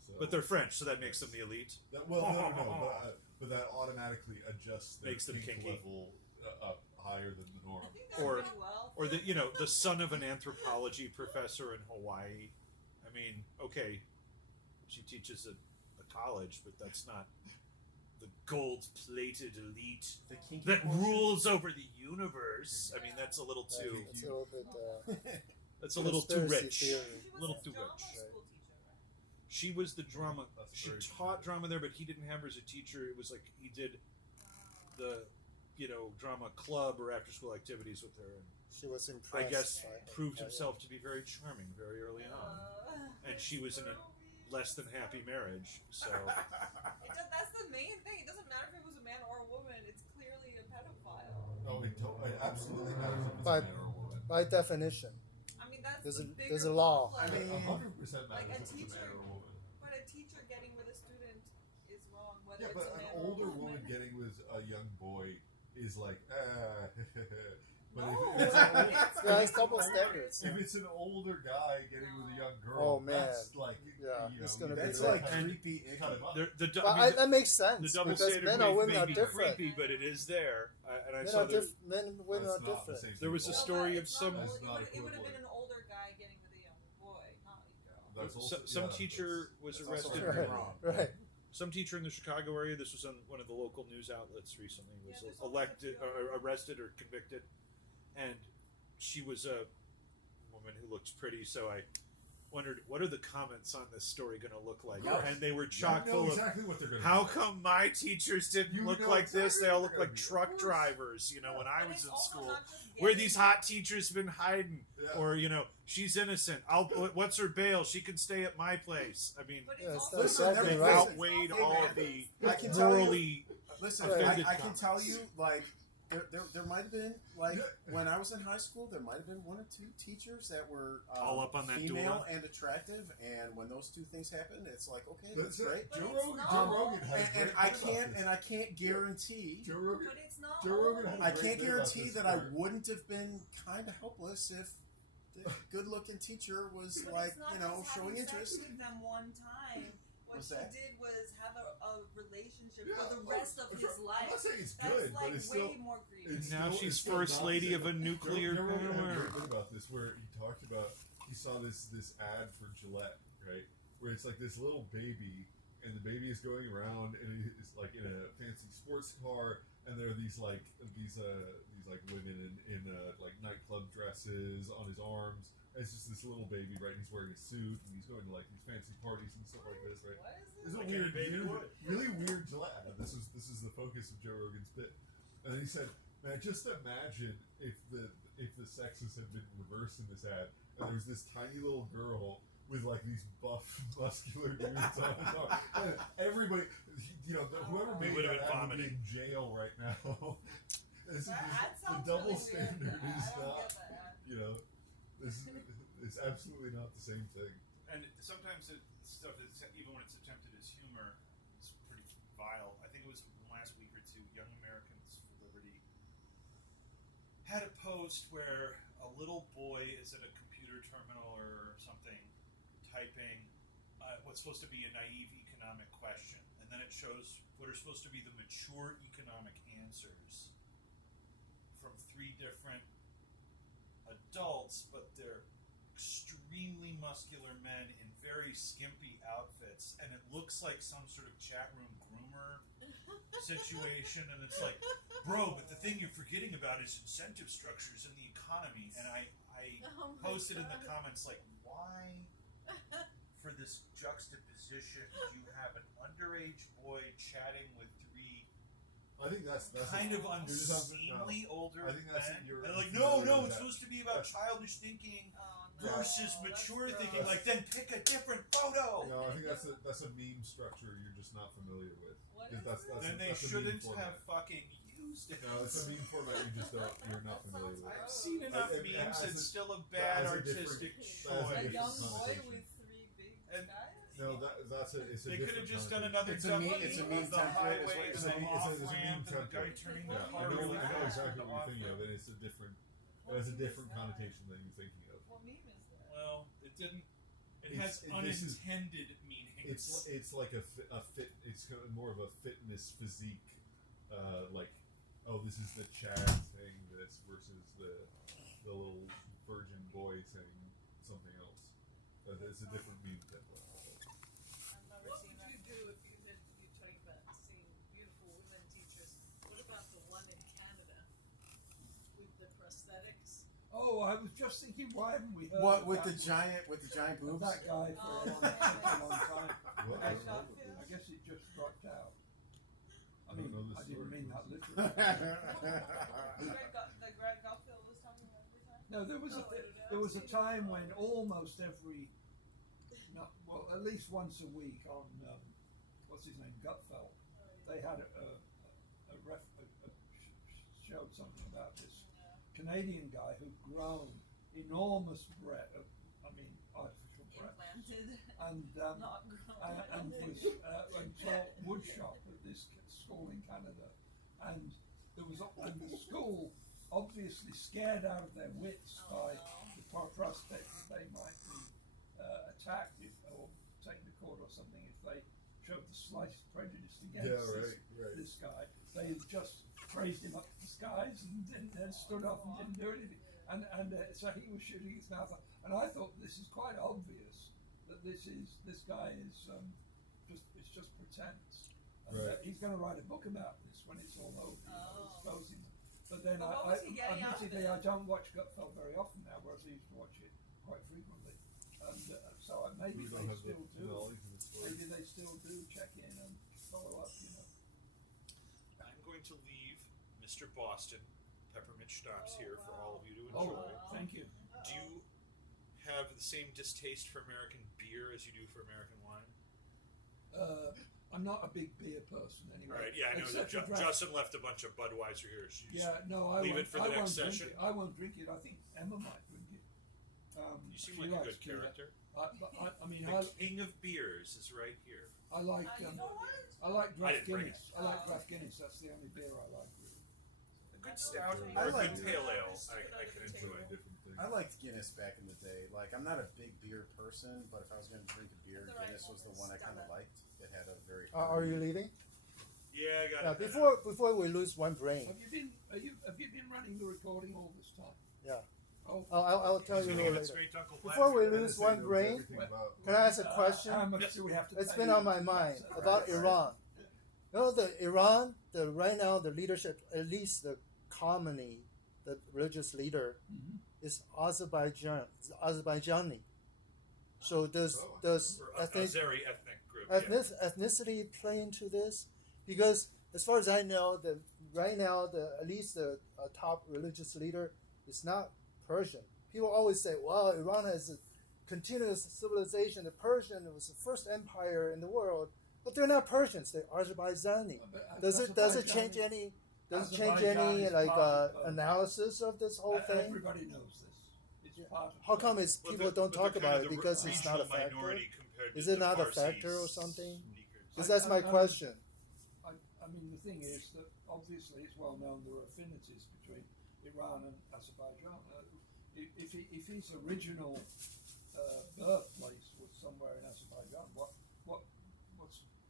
So. But they're French, so that makes them the elite. But that automatically adjusts their Makes them kink kinky. level up higher than the norm. I think that's Or- pretty well. Or the son of an anthropology professor in Hawaii. I mean, okay, she teaches at a college, but that's not the gold-plated elite The kinky that portion. rules over the universe. I mean, that's a little too. It's a little bit That's a little too conspiracy rich. theory. She was little his too drama rich. school teacher, right? She was the drama. That's She very taught true. drama there, but he didn't have her as a teacher. It was like he did the, drama club or after-school activities with her, and She was I impressed. guess by her. proved Yeah, himself to be very charming very early on. And she was in a less than happy marriage, so That's the main thing. It doesn't matter if it was a man or a woman. It's clearly a pedophile. Oh, it absolutely matters if it's But- a man or a woman. By definition, I mean, that's There's the a- bigger there's a law. problem. I mean, 100% like matters a if it's a man teacher- or a woman. But a teacher getting with a student is wrong, whether Yeah, it's but a an man older or a woman. woman getting with a young boy is like, But No, if it's yeah, it's double standards. if it's an older guy getting with a young girl, Oh, man. that's like, Yeah, you know, it's gonna be That's bad. like And- creepy. cut him up. the But that makes sense the double because standard men or may women are be different. creepy, but it is there. And I Men saw are there, men and women That's are not the different. same There was a thing. story but of it's not some- old- That's not it would have been equivalent. an older guy getting with a younger boy, not a girl. That's also, some teacher was that's also arrested. very wrong. Right. Some teacher in the Chicago area. This was on one of the local news outlets recently. Was Yeah, there's always a elected few or arrested or convicted, and she was a woman who looked pretty. So I wondered, what are the comments on this story going to look like? Of course. And they were You chock know full exactly what they're of, going how come my teachers didn't You look know like this? exactly They all what look they're like gonna do. truck Of course. drivers, when I But was it's in also school. not just Where getting- these hot teachers been hiding, Yeah. or she's innocent. What's her bail? She can stay at my place. I mean, But it's Yes, also that's Listen, exactly they right. outweighed Hey, all man, of the I can tell you- morally. Listen, offended I can comments. tell you, like, there might have been, like, Yeah. when I was in high school, there might have been one or two teachers that were All up on that female duel. and attractive, and when those two things happen, it's like, okay, That's that's it. great. But Joe it's Rogan, not. Joe Rogan has And great I bit about can't, this. and I can't guarantee. Joe Rogan. But it's not. Joe Rogan always- has I great can't bit about guarantee this that I where- wouldn't have been kind of helpless if the good-looking teacher was But like, it's not you know, just showing having interest. sex with them one time. What What's she that? did was have a relationship Yeah, for the rest of sure. his I'm life. not saying it's That's good, like but it's way still. more creepy. It's Now still- she's it's still first lady of a nonsense. nuclear Joe Rogan had a power. great bit about this where he talked about he saw this ad for Gillette, right? Where it's like this little baby, and the baby is going around, and it's like in a fancy sports car, and there are these women in like nightclub dresses on his arms. And it's just this little baby, right? He's wearing a suit, and he's going to like these fancy parties and stuff like this, right? What is It's a Like weird, any baby weird would. really weird Gillette. And this is the focus of Joe Rogan's bit. And then he said, "Man, just imagine if the sexes had been reversed in this ad, and there's this tiny little girl with like these buff, muscular dudes on his arm. And everybody, whoever We made would've that been ad would be vomiting. in jail right now." This is That the sounds double really standard weird. is I don't not. get that. It's absolutely not the same thing. And sometimes stuff is, even when it's attempted as humor, it's pretty vile. I think it was from last week or two, Young Americans for Liberty had a post where a little boy is at a computer terminal or something typing what's supposed to be a naive economic question. And then it shows what are supposed to be the mature economic answers from 3 different adults, but they're extremely muscular men in very skimpy outfits, and it looks like some sort of chat room groomer situation. And it's like, bro, but the thing you're forgetting about is incentive structures in the economy. And I Oh my posted in the God. comments like, why for this juxtaposition do you have an underage boy chatting with 3 I think that's kind of you're just on- unseemly older I think that's men? you're And like, familiar no, with it's that. supposed to be about childish thinking Oh, no, versus that's mature gross. thinking. Like, then pick a different photo. No, I think that's a meme structure you're just not familiar with. What 'Cause is that's, it? that's Then a, they that's a meme shouldn't format. have fucking used it. No, it's a meme format you're not familiar with. I've seen enough And memes. as It's a- still a bad as a artistic different- as a A choice. young boy connotation. with 3 big And- guys? No, it's a They could have different just done connotation. another It's a double meme- it's a of meme the template, highway is what and you're the saying. off It's a meme ramp and the guy template. turning Yeah, the car I know really exactly fast. what and the you're thinking off of, and it's a different. It has a different connotation than you're thinking of. What meme is that? Well, it didn't. It It's- has this is- unintended meanings. It's like a fit. It's kind of more of a fitness physique, like, oh, this is the Chad saying this versus the little virgin boy saying something else. It's a different meme template. I've never What seen would that. you do if you're talking about seeing beautiful women teachers? What about the one in Canada with the prosthetics? Oh, I was just thinking, why haven't we heard What of with that, the giant of boobs? that guy for Oh, a long time? Well, I don't know. I guess it just dropped out. I I don't mean, know the I didn't story. mean that literally. The Greg Gutfield was talking about every time? No, there was Oh, there was a time when almost every, at least once a week on what's his name, Gutfeld, they had showed something about this Canadian guy who'd grown enormous artificial breasts, Implanted, and not grown. and was and taught woodshop at this school in Canada, and the school obviously scared out of their wits by the prospect that they might be attacked or taken to court or something if they showed the slightest prejudice against right. this guy. They just praised him up to the skies and then stood up and didn't do anything. And so he was shooting his mouth off. And I thought this is quite obvious that this guy is just pretense. And Right. he's going to write a book about this when it's all over, exposing them. But then But what was he getting out of admittedly, it? I don't watch Gutfeld very often now, whereas I used to watch it quite frequently. And so maybe We they don't have still the do. knowledge of the story. Maybe they still do check in and follow up. I'm going to leave Mr. Boston peppermint schnapps here for all of you to Oh, enjoy. thank you. Do you have the same distaste for American beer as you do for American wine? I'm not a big beer person anyway. All right, yeah, I know that Except for draft. Justin left a bunch of Budweiser here. She's Yeah, no, I leave won't, it for the I next won't session. Drink it. I won't drink it. I think Emma might drink it. You seem she like a likes good beer. character. I mean, The king of beers is right here. I like You know what? I like I draft didn't bring Guinness. I like draft Guinness. That's the only beer I like. Really. A good stout I or a like good beer. pale ale I can enjoy. Different things. I liked Guinness back in the day. Like, I'm not a big beer person, but if I was going to drink a beer, Guinness was the one I kind of liked. It had a very. Are you leaving? Yeah, I got it. Before we lose one brain. Have you been running the recording all this time? Yeah. Oh, I'll tell He's you a gonna little give it later. straight to Uncle Before we Vladimir. lose one brain, can I ask a question? How much do we have to It's pay been you? on my mind about Iran. You know, Iran, right now, the leadership, at least the Khamenei, the religious leader, Mhm. is Azerbaijani. So does Or Azeri ethnic group. yeah. ethnicity play into this? Because as far as I know, right now, at least the top religious leader is not Persian. People always say, "Well, Iran has a continuous civilization. The Persian was the first empire in the world," but they're not Persians. They're Azerbaijani. But Does it change any? Does it change any Azerbaijan is part of- analysis of this whole thing? Everybody knows this. It's part of How come it's Well, people but don't they're talk kind about of it the because it's not a regional factor? minority compared to Is it the not a Farsi factor or something? speakers. Because that's my question. I mean, the thing is that obviously it's well known there are affinities between Iran and Azerbaijan. If his original birthplace was somewhere in Azerbaijan,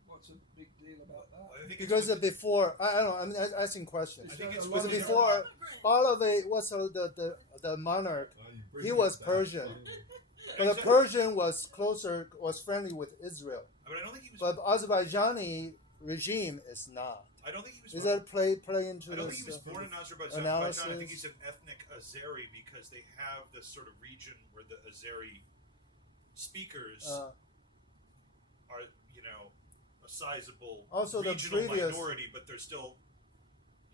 what's a big deal about that? I think it's Because with- before, I don't know. I'm asking questions. I think it's a Was lot it of- before Pahlavi was the monarch? He was Persian. But the Exactly. Persian was friendly with Israel. I mean, I don't think he was. But Azerbaijani regime is not. I don't think he was. Is that play into I don't think he this? was born in Azerbaijan. analysis? I think he's an ethnic Azeri because they have this sort of region where the Azeri speakers are, a sizable Also the regional previous- minority, but they're still,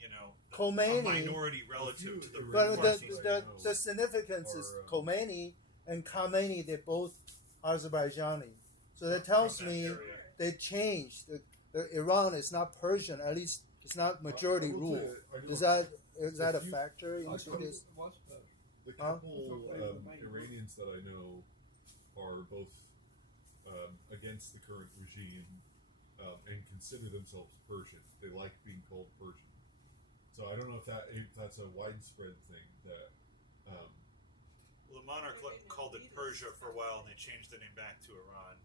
a Khomeini. minority relative to the But Farsi. the significance is Or, Khomeini and Khamenei. They're both Azerbaijani. So that tells From that me area. they changed. Iran is not Persian. At least it's not majority rule. Is that a If you- factor I into thought it this? was Persian. The Huh? couple Iranians that I know are both against the current regime and consider themselves Persian. They like being called Persian. So I don't know if that's a widespread thing that. Well, the monarch called it Persia for a while, and they changed the name back to Iran.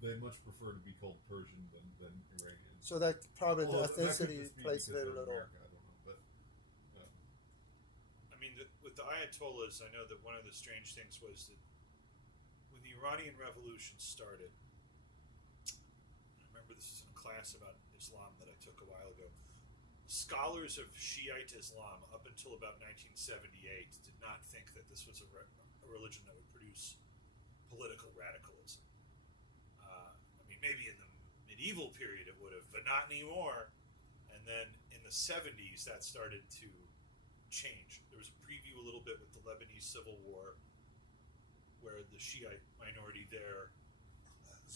They much prefer to be called Persian than Iranian. So that probably the Although that could ethnicity just be plays because very they're little. America, I don't know, but I mean, with the Ayatollahs, I know that one of the strange things was that when the Iranian Revolution started, I remember this is in a class about Islam that I took a while ago. Scholars of Shiite Islam up until about 1978 did not think that this was a religion that would produce political radicalism. I mean, maybe in the medieval period it would have, but not anymore. And then in the 70s, that started to change. There was a preview a little bit with the Lebanese Civil War, where the Shiite minority there,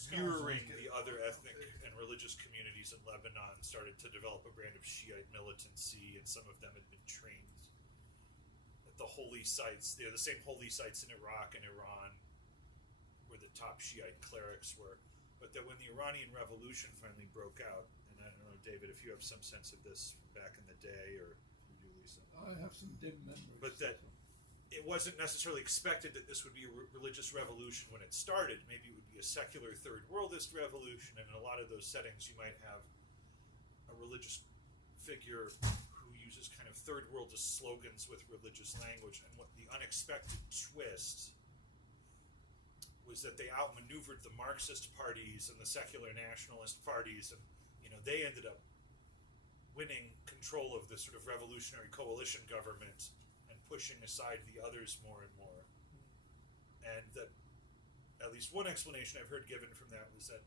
mirroring the other ethnic and religious communities in Lebanon, started to develop a brand of Shiite militancy, and some of them had been trained at the holy sites. They're the same holy sites in Iraq and Iran, where the top Shiite clerics were. But that when the Iranian Revolution finally broke out, and I don't know, David, if you have some sense of this from back in the day, or you do, Lisa, I have some dim memories. but that it wasn't necessarily expected that this would be a religious revolution when it started. Maybe it would be a secular third worldist revolution, and in a lot of those settings you might have a religious figure who uses kind of third worldist slogans with religious language. And what the unexpected twist was that they outmaneuvered the Marxist parties and the secular nationalist parties, and they ended up winning control of the sort of revolutionary coalition government and pushing aside the others more and more. And that at least one explanation I've heard given from that was that,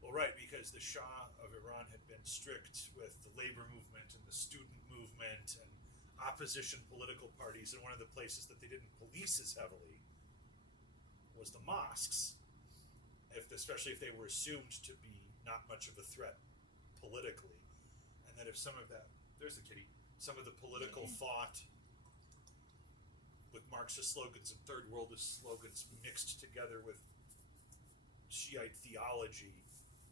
well, right, because the Shah of Iran had been strict with the labor movement and the student movement and opposition political parties, and one of the places that they didn't police as heavily was the mosques, especially if they were assumed to be not much of a threat politically. And that if some of that, there's the kitty, some of the political thought with Marxist slogans and Third Worldist slogans mixed together with Shiite theology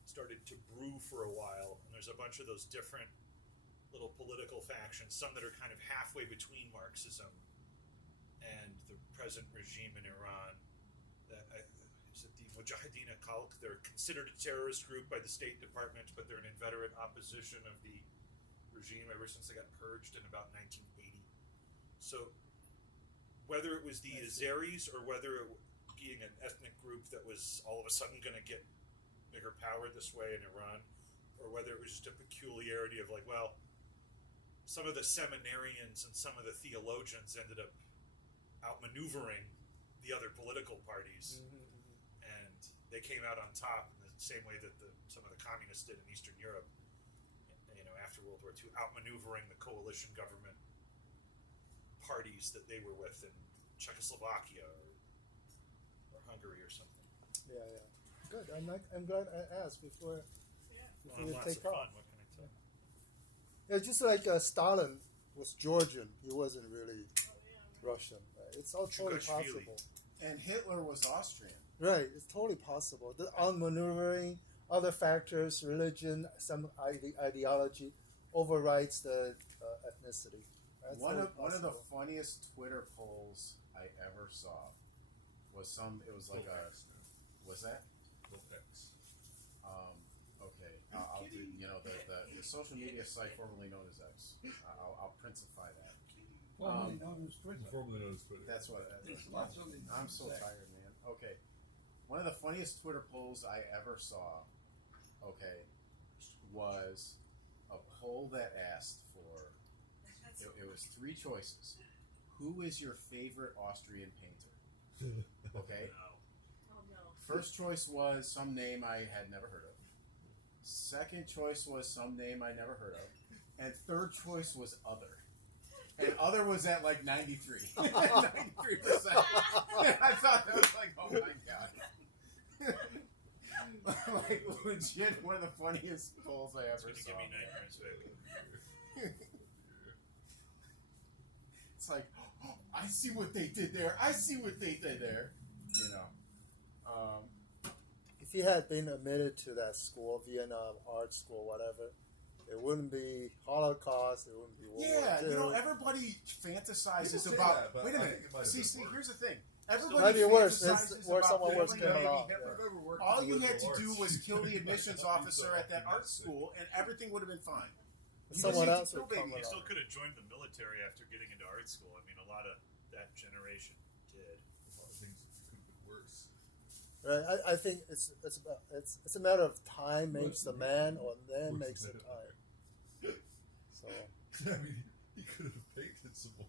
started to brew for a while, and there's a bunch of those different little political factions, some that are kind of halfway between Marxism and the present regime in Iran. That is it the Mujahideen Khalq? They're considered a terrorist group by the State Department, but they're in inveterate opposition of the regime ever since they got purged in about 1980. So whether it was the Azeris or whether it being an ethnic group that was all of a sudden going to get bigger power this way in Iran, or whether it was just a peculiarity of like, well, some of the seminarians and some of the theologians ended up outmaneuvering the other political parties, and they came out on top in the same way that some of the communists did in Eastern Europe, after World War II, outmaneuvering the coalition government parties that they were with in Czechoslovakia or Hungary or something. Yeah. Good. I'm glad I asked before Well, you lots take of fun. off. What can I tell you? Yeah, just like Stalin was Georgian, he wasn't really Russian. It's all totally Chugashvili. possible. And Hitler was Austrian. Right, it's totally possible. The outmaneuvering, other factors, religion, some ideology overrides the ethnicity. That's One totally of the possible. funniest Twitter polls I ever saw was what's that? Okay, I'll do, the social media site formerly known as X. I'll princify that. Formerly known as Twitter. Formerly known as Twitter. That's what. It's latterly known I'm as so X. tired, man. Okay, one of the funniest Twitter polls I ever saw, was a poll that asked for. It was 3 choices. Who is your favorite Austrian painter? Okay. Oh no. First choice was some name I had never heard of. Second choice was some name I never heard of. And third choice was other. And other was at like 93. 93%. I thought that was like, oh my god. Like legit one of the funniest polls I It's ever going to saw. give me nightmares, baby. It's like, oh, I see what they did there. I see what they did there. If he had been admitted to that school, Vienna art school, whatever, it wouldn't be Holocaust. It wouldn't be World War II. Everybody fantasizes People say about. that, but Wait a I minute. think it might have See, been worse. here's the thing. Might Everybody be worse. fantasizes It's where about someone worse killing came maybe along. Hitler. All you had to do was kill the admissions officer at that art school, and everything would have been fine. Someone You else just would need to come kill You along. still could have joined the military after getting into art school. I mean, a lot of that generation did. A lot of things that could have been worse. Right. I think it's a matter of time makes the man, or man makes the time. So I mean, he could have painted some more.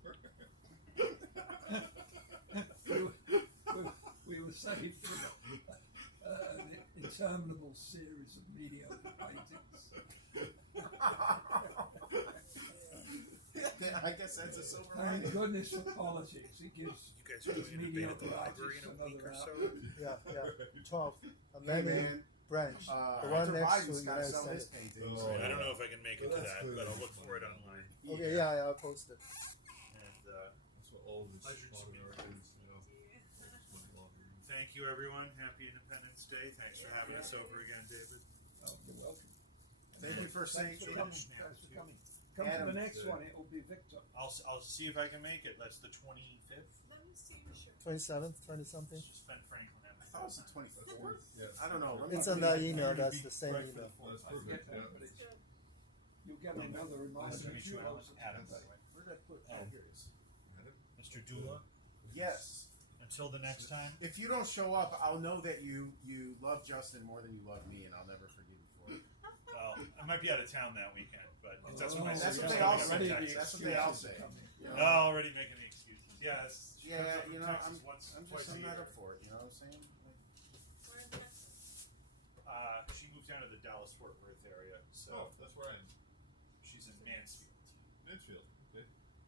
We were saved from an interminable series of mediocre paintings. I guess that's a silver Thank lining. goodness for politics. It gives You guys are doing a debate at the mediocre library in a artists week or so. another yeah. 12 Hey amendment man, branch. The one Hunter next to Biden's the got United some of his States. paintings. Oh, I don't know if I can make it to Well, that's that, clearly but I'll look funny. for it online. Okay, yeah, I'll post it. And That's what all of this Pleasure to modern meet art you. is, Money laundering. thank you, everyone. Happy Independence Day. Thanks for having us over again, David. Oh, you're welcome. Thank you for saying. Thanks for coming. Thanks for coming. Come Adam, to the next good. one. It will be Victor. I'll see if I can make it. That's the 25th. Let me see your shirt. 27th, 20 something. It's just Ben Franklin. I thought it was the 24th. Yeah. I don't know. Let me It's on that read it. email. You're gonna That's be the same right for email. the fourth. That's I perfect. forget Yeah. that, but it's, Good. you'll get another reminder. Nice to meet you, You're Alan. also Adam, by today. the way. Where did I put? Oh, here it is. Mr. Dula. Yes. Until the next time. If you don't show up, I'll know that you love Justin more than you love me, and I'll never forgive you for it. Well, I might be out of town that weekend, but that's what my That's sister's what they coming all up say. from Texas. That's what they all say. Already making the excuses. Yes. She comes Yeah, up from you know, Texas I'm twice a not year. up for it. You know what I'm saying? Like, Where in Texas? She moved down to the Dallas-Fort Worth area, so Oh, that's where I am. she's in Mansfield. Mansfield. Okay.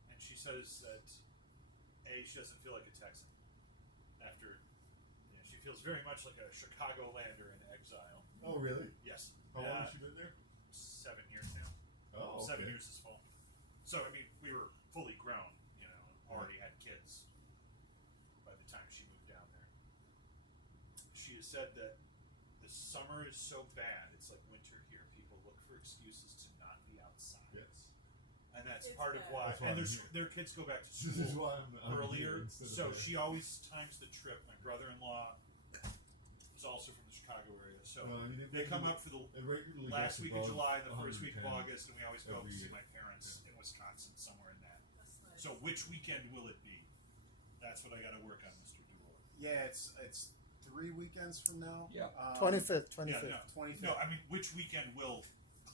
And she says that she doesn't feel like a Texan after she feels very much like a Chicago-lander in exile. Oh, really? Yes. How long has she been there? 7 years now. Oh, okay. 7 years is full. So I mean, we were fully grown, already had kids by the time she moved down there. She has said that the summer is so bad, it's like winter here. People look for excuses to not be outside. Yes. And that's It's part of bad. why. That's why And I'm here. their kids go back to This is school why I'm earlier. here instead of So there. she always times the trip. My brother-in-law is also from the Chicago area. So Well, I mean, they come up for the it regularly last gets week of above July and the first week of 110 August, and we always go every to see year. my parents in Wisconsin, somewhere in that. That's nice. So which weekend will it be? That's what I got to work on, Mr. Duor. yeah, it's 3 weekends from now. Yeah. 25th, Yeah, 25th. no, 25th. no, I mean, which weekend will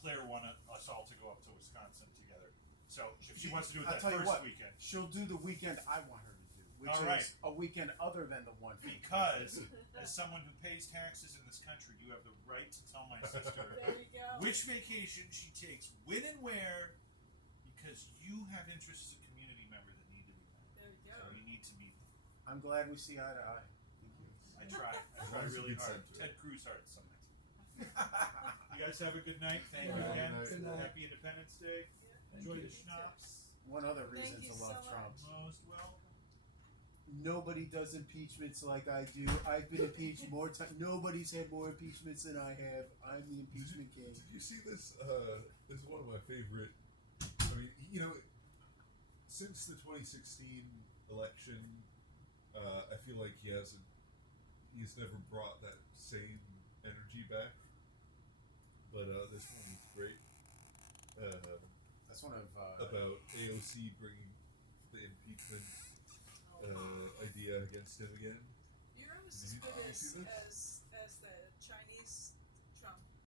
Claire want us all to go up to Wisconsin together? So if she wants to do it I'll that tell you first what, weekend, She'll do the weekend I want her to do, which All is right. a weekend other than the one. because as someone who pays taxes in this country, you have the right to tell my sister There you go. which vacation she takes, when and where, because you have interests as a community member that need to be met. There you go. So you need to meet them. I'm glad we see eye to eye. Thank you. I try long as you really consent hard. to it. Ted Cruz hard sometimes. You guys have a good night. Thank you Yeah, again. good night. Happy Independence Day. Thank Enjoy you. the schnapps. One other Thank reason you to love so Trump. Most welcome. Nobody does impeachments like I do. I've been impeached more times. Nobody's had more impeachments than I have. I'm the impeachment king. Did you see this? This is one of my favorite. I mean, since the 2016 election, I feel like he's never brought that same energy back. But this one is great. That's one of About AOC bringing the impeachment idea against him again. You're always Did as you good see this? as